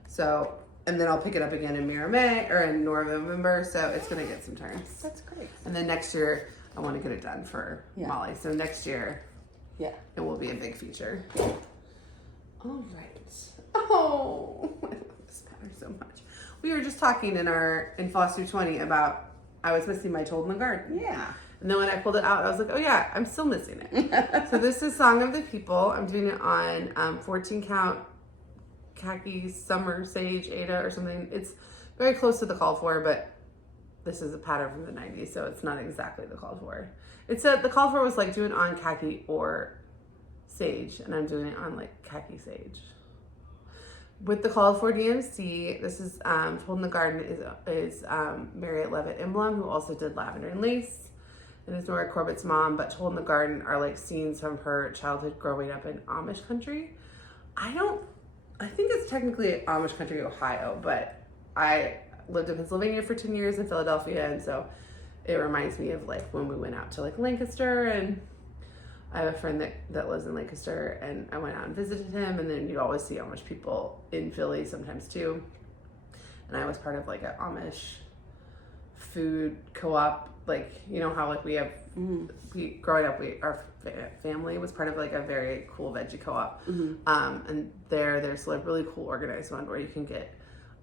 So, and then I'll pick it up again in May or in November. So it's gonna get some turns. That's great. And then next year I want to get it done for Molly. So next year, it will be a big feature. All right. Oh, I love this pattern so much. We were just talking in Flosstube 20 about I was missing my Told in the Garden. Yeah. And then when I pulled it out, I was like, oh yeah, I'm still missing it. So this is Song of the People. I'm doing it on 14 count khaki summer sage Ada or something. It's very close to the called for, but this is a pattern from the 90s, so it's not exactly the called for. It said the called for was like doing on khaki or sage, and I'm doing it on like khaki sage. With the called for DMC, this is Told in the Garden is Marriott Levitt Emblem, who also did Lavender and Lace, and is Nora Corbett's mom. But Told in the Garden are like scenes from her childhood growing up in Amish country. I think it's technically Amish country, Ohio, but I lived in Pennsylvania for 10 years in Philadelphia, and so it reminds me of like when we went out to like Lancaster, and I have a friend that lives in Lancaster, and I went out and visited him, and then you always see Amish people in Philly sometimes too. And I was part of like an Amish food co-op, like, you know how like we have, growing up, our family was part of like a very cool veggie co-op. And there's like really cool organized one where you can get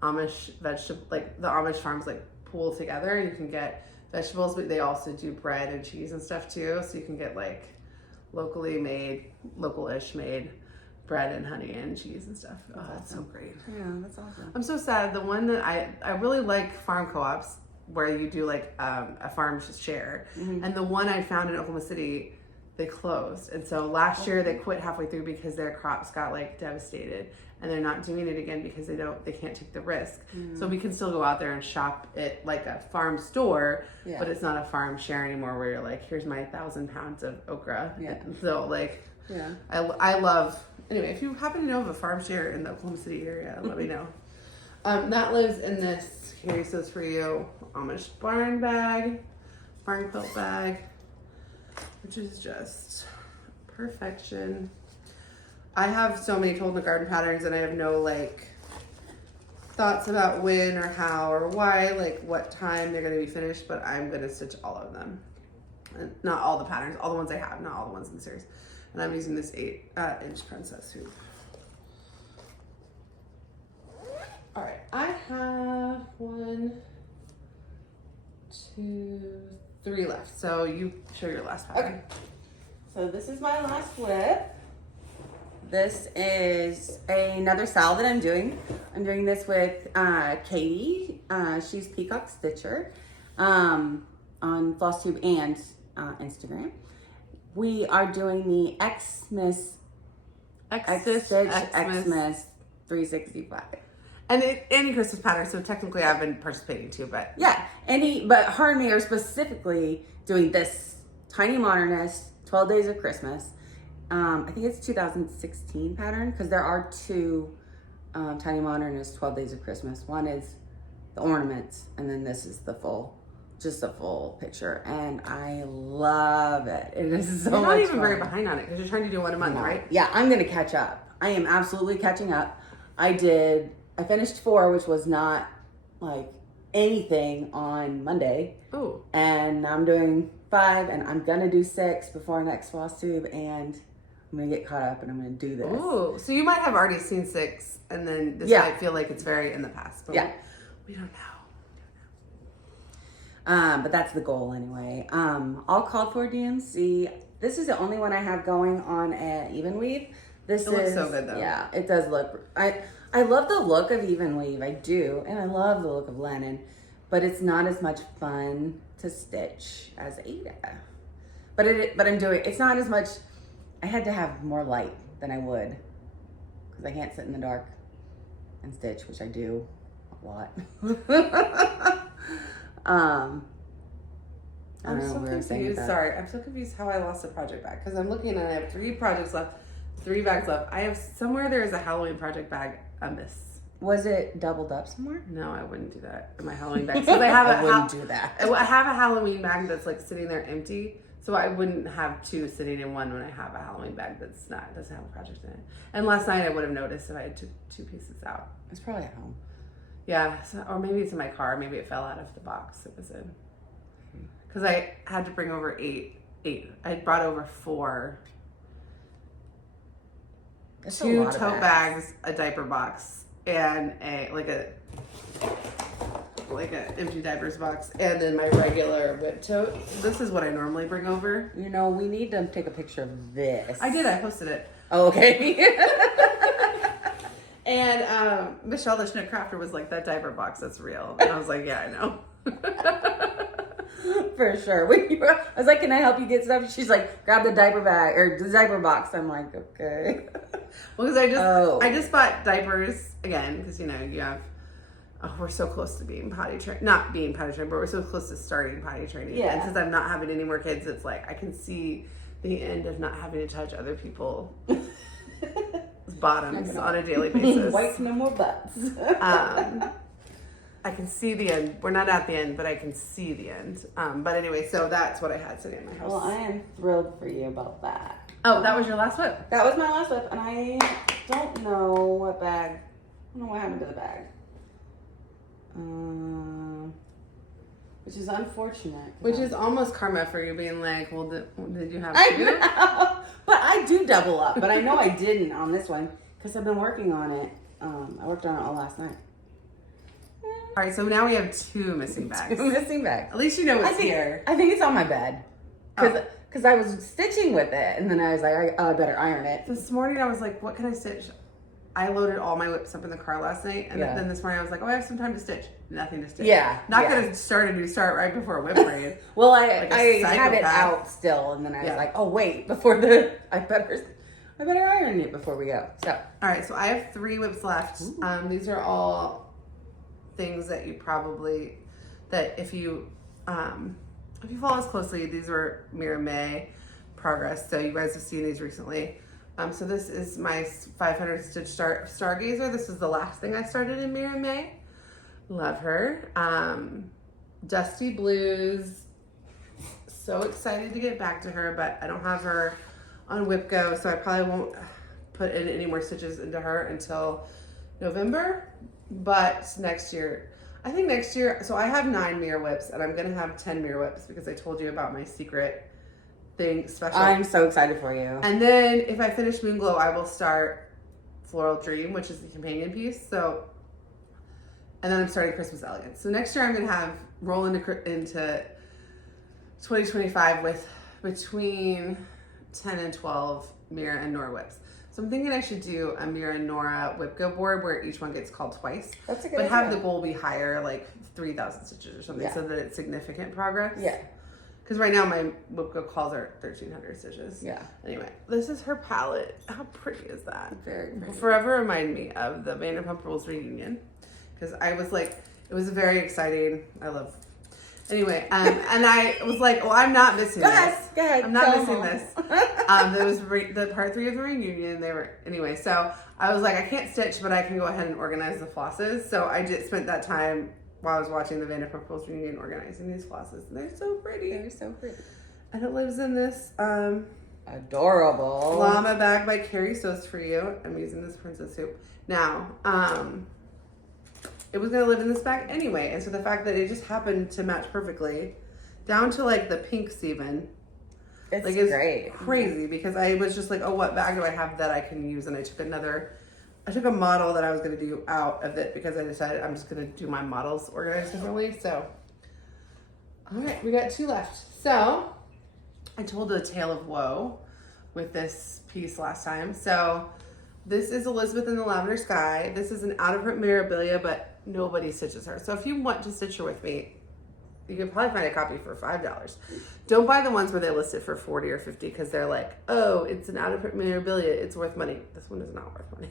Amish vegetable, like the Amish farms like pool together, and you can get vegetables, but they also do bread and cheese and stuff too. So you can get like locally made, local-ish made bread and honey and cheese and stuff. Oh, that's so great. Yeah, that's awesome. I'm so sad. The one that I really like farm co-ops where you do like a farm share. And the one I found in Oklahoma City, they closed. And so last year they quit halfway through because their crops got like devastated, and they're not doing it again because they can't take the risk. So we can still go out there and shop at like a farm store, but it's not a farm share anymore where you're like, here's my 1,000 pounds of okra. So like, I love, anyway, if you happen to know of a farm share in the Oklahoma City area, let me know. That lives in this, here says for you, Amish barn quilt bag, which is just perfection. I have so many told in the garden patterns, and I have no like thoughts about when or how or why, like what time they're going to be finished, but I'm going to stitch all of them. And not all the patterns, all the ones I have, not all the ones in the series. And I'm using this 8-inch princess hoop. All right, I have 1, 2, 3 left. So you show your last pattern. Okay. So this is my last whip. This is another style that I'm doing. I'm doing this with Candie. She's Peacock Stitcher on Flosstube and Instagram. We are doing the Xmas 365. And any Christmas pattern, so technically I've been participating too, but yeah, but her and me are specifically doing this Tiny Modernist 12 Days of Christmas. I think it's 2016 pattern because there are 2 Tiny Modernist 12 Days of Christmas. One is the ornaments, and then this is the full picture, and I love it. It is so much fun. You're not even very behind on it because you're trying to do one a month, right? Yeah, I'm gonna catch up. I am absolutely catching up. I finished 4, which was not like anything on Monday. Oh. And I'm doing 5, and I'm gonna do 6 before next Flosstube, and I'm gonna get caught up, and I'm gonna do this. Oh, so you might have already seen 6, and then this might feel like it's very in the past. But we don't know. But that's the goal anyway. All called for DMC. This is the only one I have going on at Even Weave. It looks so good though. Yeah, it does look. I love the look of Even Weave. I do, and I love the look of Lennon, but it's not as much fun to stitch as Ada. But I'm doing. It's not as much. I had to have more light than I would because I can't sit in the dark and stitch, which I do a lot. I'm so confused. Sorry, I'm so confused how I lost a project bag because I'm looking and I have 3 projects left, 3 bags left. I have somewhere there is a Halloween project bag amiss. Was it doubled up somewhere? No, I wouldn't do that in my Halloween bag. Because I wouldn't do that. I have a Halloween bag that's like sitting there empty, so I wouldn't have 2 sitting in one when I have a Halloween bag doesn't have a project in it. And last night I would have noticed if I had 2 pieces out. It's probably at home. Yeah, or maybe it's in my car. Maybe it fell out of the box it was in. Because I had to bring over 8. I brought over 4. That's 2 tote bags, a diaper box, and an empty diapers box, and then my regular whip tote. This is what I normally bring over. You know, we need to take a picture of this. I did. I posted it. Oh, okay. And Michelle, the Schnook Crafter, was like, that diaper box, that's real. And I was like, yeah, I know. For sure. I was like, can I help you get stuff? She's like, grab the diaper bag or the diaper box. I'm like, okay. Well, because I just bought diapers again because you have. Oh, we're so close to being potty trained. Not being potty trained, but we're so close to starting potty training. Yeah. And since I'm not having any more kids, it's like I can see the end of not having to touch other people's bottoms on a daily basis. Whites, no more butts. I can see the end. We're not at the end, but I can see the end. But anyway, so that's what I had sitting in my house. Well, I am thrilled for you about that. Oh, that was your last whip? That was my last whip, and I don't know what bag. I don't know what happened to the bag. Which is unfortunate. Which is almost karma for you being like, well, did you have I 2? know. But I do double up. But I know I didn't on this one because I've been working on it. I worked on it all last night. All right, so now we have 2 missing bags. 2 missing bags. At least you know it's here. I think it's on my bed. Because I was stitching with it, and then I was like, I better iron it. This morning I was like, what can I stitch I loaded all my whips up in the car last night, and then this morning I was like, oh, I have some time to stitch. Nothing to stitch. Not gonna start a new start right before a whip parade. Well, I had it out still, and then I was like, oh wait, I better iron it before we go. So all right, so I have 3 whips left. These are all things that you probably if you follow us closely, these were Miramaid progress. So you guys have seen these recently. So this is my 500 stitch stargazer. This is the last thing I started in Miramaid. Love her. Dusty Blues. So excited to get back to her, but I don't have her on Whip Go, so I probably won't put in any more stitches into her until November. But next year, I think next year, so I have 9 mirror whips, and I'm gonna have 10 mirror whips because I told you about my secret thing special. I'm so excited for you. And then if I finish Moonglow, I will start Floral Dream, which is the companion piece. So, and then I'm starting Christmas Elegance. So next year I'm gonna have roll into 2025 with between 10 and 12 Mira and Nora whips. So I'm thinking I should do a Mira and Nora whip go board where each one gets called twice. That's a good idea. But have the goal be higher, like 3,000 stitches or something, so that it's significant progress. Yeah. Because right now my whip go calls are 1,300 stitches. Yeah. Anyway, this is her palette. How pretty is that? Very pretty. Will forever remind me of the Vanderpump Rules reunion. Because I was like, it was very exciting. I love. Anyway, and I was like, well, I'm not missing this. Go ahead. I'm not missing this. There was the part 3 of the reunion. Anyway, so I was like, I can't stitch, but I can go ahead and organize the flosses. So I just spent that time while I was watching the Vanderpump Rules reunion organizing these flosses. And they're so pretty. They're so pretty. And it lives in this adorable llama bag by Carrie Sews For You. I'm using this Princess Soup. Now, it was going to live in this bag anyway. And so the fact that it just happened to match perfectly, down to like the pinks even. It's like, it's great. Crazy because I was just like, oh, what bag do I have that I can use? And I took a model that I was going to do out of it because I decided I'm just going to do my models organized differently. So, all right, we got 2 left. So, I told a tale of woe with this piece last time. So, this is Elizabeth in the Lavender Sky. This is an out-of-print Mirabilia, but nobody stitches her. So if you want to stitch her with me, you can probably find a copy for $5. Don't buy the ones where they list it for 40 or 50 because they're like, oh, it's an out-of-print Mirabilia. It's worth money. This one is not worth money.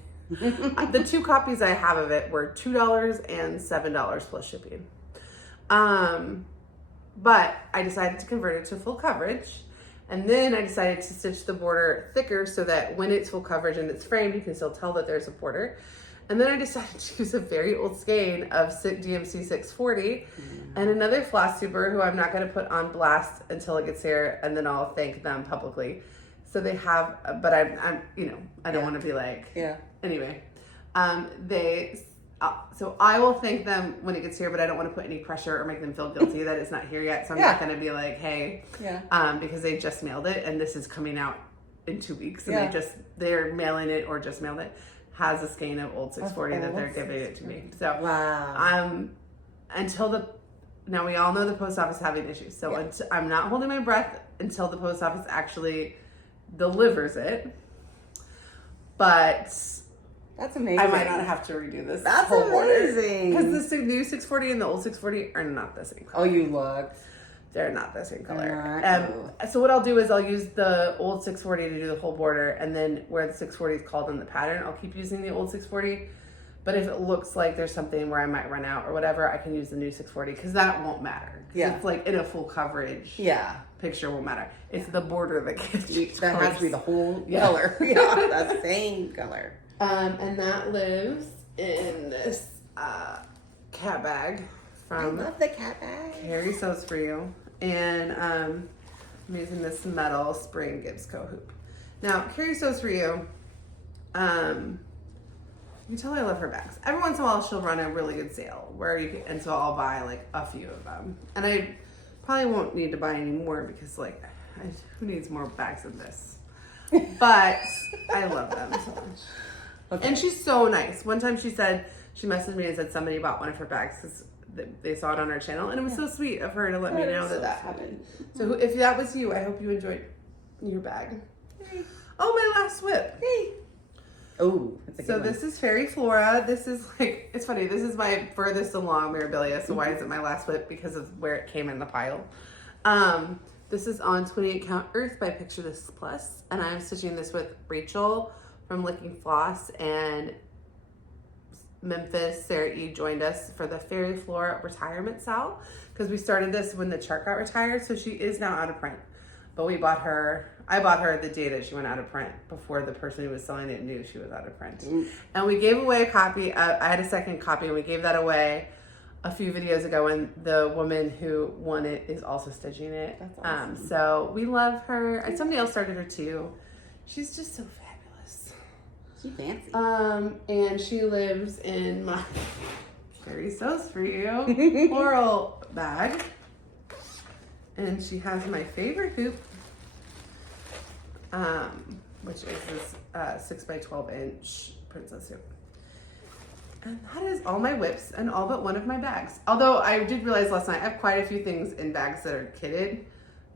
The 2 copies I have of it were $2 and $7 plus shipping. But I decided to convert it to full coverage. And then I decided to stitch the border thicker so that when it's full coverage and it's framed, you can still tell that there's a border. And then I decided to use a very old skein of DMC 640 and another Flosstuber who I'm not going to put on blast until it gets here, and then I'll thank them publicly. So they have, but I'm I don't want to be like, anyway, so I will thank them when it gets here, but I don't want to put any pressure or make them feel guilty that it's not here yet. So I'm not going to be like, hey, because they just mailed it and this is coming out in 2 weeks, and they're mailing it or just mailed it. Has a skein of old 640 that they're giving it to me. So now we all know the post office having issues. So I'm not holding my breath until the post office actually delivers it. But that's amazing. I might not have to redo this. That's whole amazing. Because the new 640 and the old 640 are not the same color. Oh, you look. They're not the same color. So what I'll do is I'll use the old 640 to do the whole border, and then where the 640 is called in the pattern, I'll keep using the old 640. But if it looks like there's something where I might run out or whatever, I can use the new 640 because that won't matter. It's like in a full coverage. Picture won't matter. It's the border that gets that has to be the whole color. That same color. And that lives in this cat bag from I love the cat bag. Carrie Sews For You. And I'm using this metal spring Gibbs Co hoop. Now, Carrie Sews For You, you can tell I love her bags. Every once in a while she'll run a really good sale and so I'll buy like a few of them. And I probably won't need to buy any more because who needs more bags than this? But I love them so much. And she's so nice. One time she messaged me and said somebody bought one of her bags because they saw it on our channel, and it was so sweet of her to let me know that happened. So if that was you, I hope you enjoyed your bag. Hey. Oh, my last whip. Hey. Oh, that's a good So one. this is Fairy Flora. This is like, it's funny, this is my furthest along Mirabilia, so why is it my last whip? Because of where it came in the pile. This is on 28 Count Earth by Picture This Plus, and I'm stitching this with Rachel from Licking Floss, and Memphis, Sarah E. joined us for the Fairy Flora retirement sale, because we started this when the chart got retired, so she is now out of print. But I bought her the day that she went out of print, before the person who was selling it knew she was out of print. And we gave away a copy. I had a second copy, and we gave that away a few videos ago, and the woman who won it is also stitching it. That's awesome. So we love her. And somebody else started her too. She's just so fabulous. She fancy. And she lives in my Fairy Sews For You floral bag. And she has my favorite hoop, which is this 6x12" princess hoop. And that is all my whips and all but one of my bags. Although I did realize last night I have quite a few things in bags that are kitted,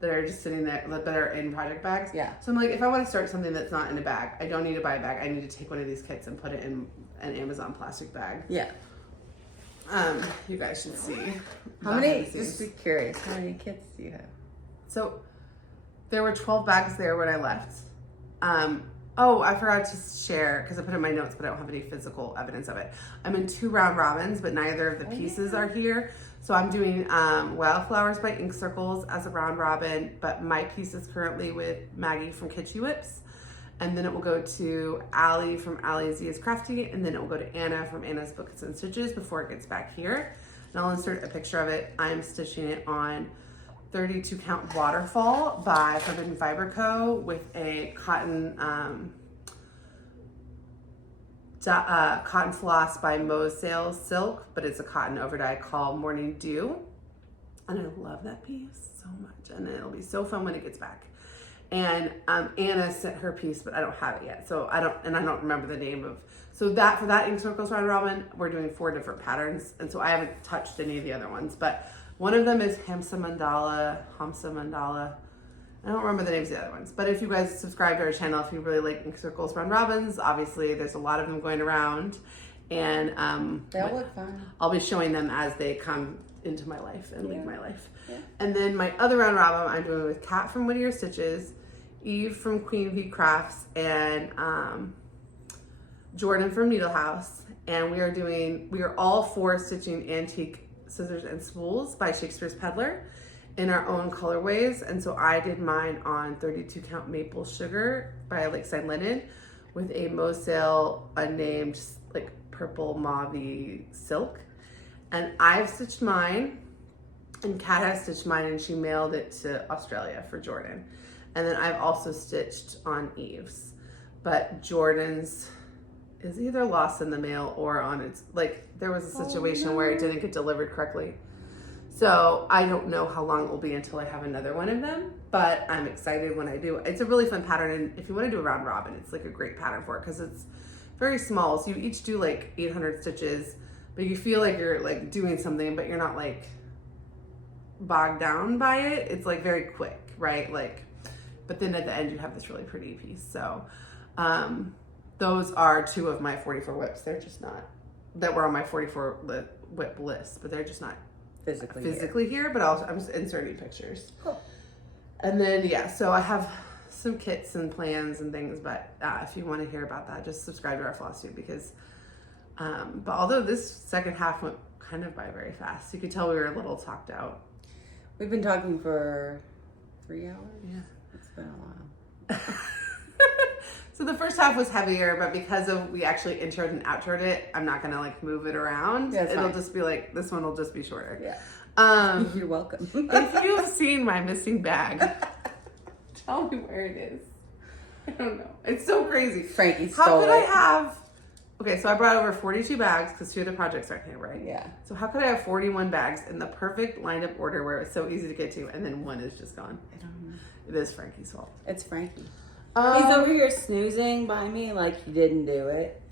that are just sitting there, that are in project bags. Yeah. So I'm like, if I want to start something that's not in a bag, I don't need to buy a bag. I need to take one of these kits and put it in an Amazon plastic bag. Yeah. You guys should see. How many, just be curious, how many kits do you have? So there were 12 bags there when I left. Oh, I forgot to share, because I put it in my notes, but I don't have any physical evidence of it. I'm in 2 round robins, but neither of the pieces are here. So I'm doing Wildflowers by Ink Circles as a round robin, but my piece is currently with Maggie from Kitschy Whips. And then it will go to Allie from Allie Z is Crafty, and then it will go to Anna from Anna's Books and Stitches before it gets back here. And I'll insert a picture of it. I'm stitching it on 32 Count Waterfall by Forbidden Fiber Co. with a cotton cotton floss by Mosale Silk, but it's a cotton overdye called Morning Dew. And I love that piece so much, and it'll be so fun when it gets back. And Anna sent her piece, but I don't have it yet, so I don't remember the name of. So that for that Ink Circles round robin, we're doing 4 different patterns, and so I haven't touched any of the other ones, but one of them is Hamsa Mandala. I don't remember the names of the other ones, but if you guys subscribe to our channel, if you really like Ink Circles round robins, obviously there's a lot of them going around, and They'll look fun. I'll be showing them as they come into my life and leave my life. Yeah. And then my other round robin I'm doing with Kat from Whittier Stitches, Eve from Queen V Crafts, and Jordan from Needle House. And we are all 4 stitching antique scissors and spools by Shakespeare's Peddler in our own colorways. And so I did mine on 32 Count Maple Sugar by Lakeside Linen with a Mosale unnamed like purple mauve silk. And I've stitched mine, and Kat has stitched mine, and she mailed it to Australia for Jordan. And then I've also stitched on Eve's, but Jordan's is either lost in the mail or on its, like there was a situation where it didn't get delivered correctly. So I don't know how long it will be until I have another one of them, but I'm excited when I do. It's a really fun pattern, and if you want to do a round robin, it's like a great pattern for it because it's very small. So you each do like 800 stitches, but you feel like you're like doing something, but you're not like bogged down by it. It's like very quick, right? Like, but then at the end you have this really pretty piece. So those are 2 of my 44 whips. They're just not, that were on my 44 whip list, but they're just not physically here, but I'm just inserting pictures. Cool. And then, yeah, so I have some kits and plans and things, but if you want to hear about that, just subscribe to our Flosstube because, but although this second half went kind of by very fast, you could tell we were a little talked out. We've been talking for 3 hours. Yeah. It's been a while. So the first half was heavier, but because of we actually introed and outroed it, I'm not gonna like move it around. Yeah, it'll fine. just be like, this one will just be shorter. Yeah. You're welcome. If you've seen my missing bag, tell me where it is. I don't know. It's so crazy. Frankie How stole could I it. have, okay, so I brought over 42 bags because 2 of the projects aren't here, right? Yeah. So how could I have 41 bags in the perfect lined up order where it's so easy to get to and then one is just gone? I don't know. It is Frankie's fault. It's Frankie. He's over here snoozing by me like he didn't do it.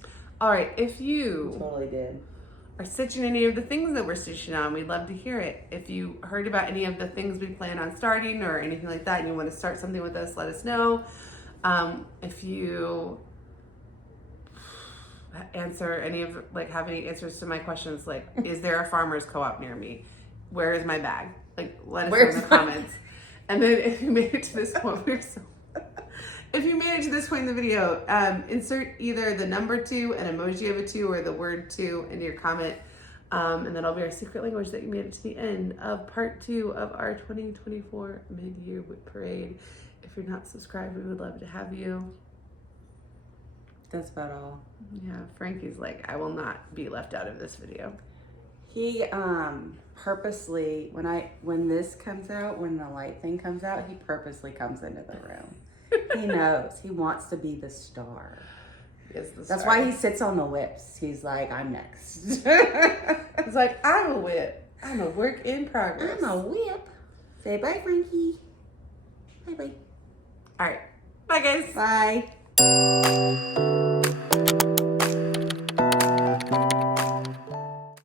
All right, if you Totally did. are stitching any of the things that we're stitching on, we'd love to hear it. If you heard about any of the things we plan on starting or anything like that and you want to start something with us, let us know. If you answer any of, like, have any answers to my questions. Like, is there a farmer's co-op near me? Where is my bag? Like, let us know in the comments. And then if you made it to this point, if you made it to this point in the video, insert either the number 2, an emoji of a 2, or the word 2 in your comment. And that'll be our secret language that you made it to the end of part 2 of our 2024 Mid-Year Wip Parade. If you're not subscribed, we would love to have you. That's about all. Yeah, Frankie's like, I will not be left out of this video. He purposely, when this comes out, when the light thing comes out, he purposely comes into the room. He knows. He wants to be the star. That's why he sits on the whips. He's like, I'm next. He's like, I'm a whip. I'm a work in progress. I'm a whip. Say bye, Frankie. Bye-bye. All right. Bye, guys. Bye.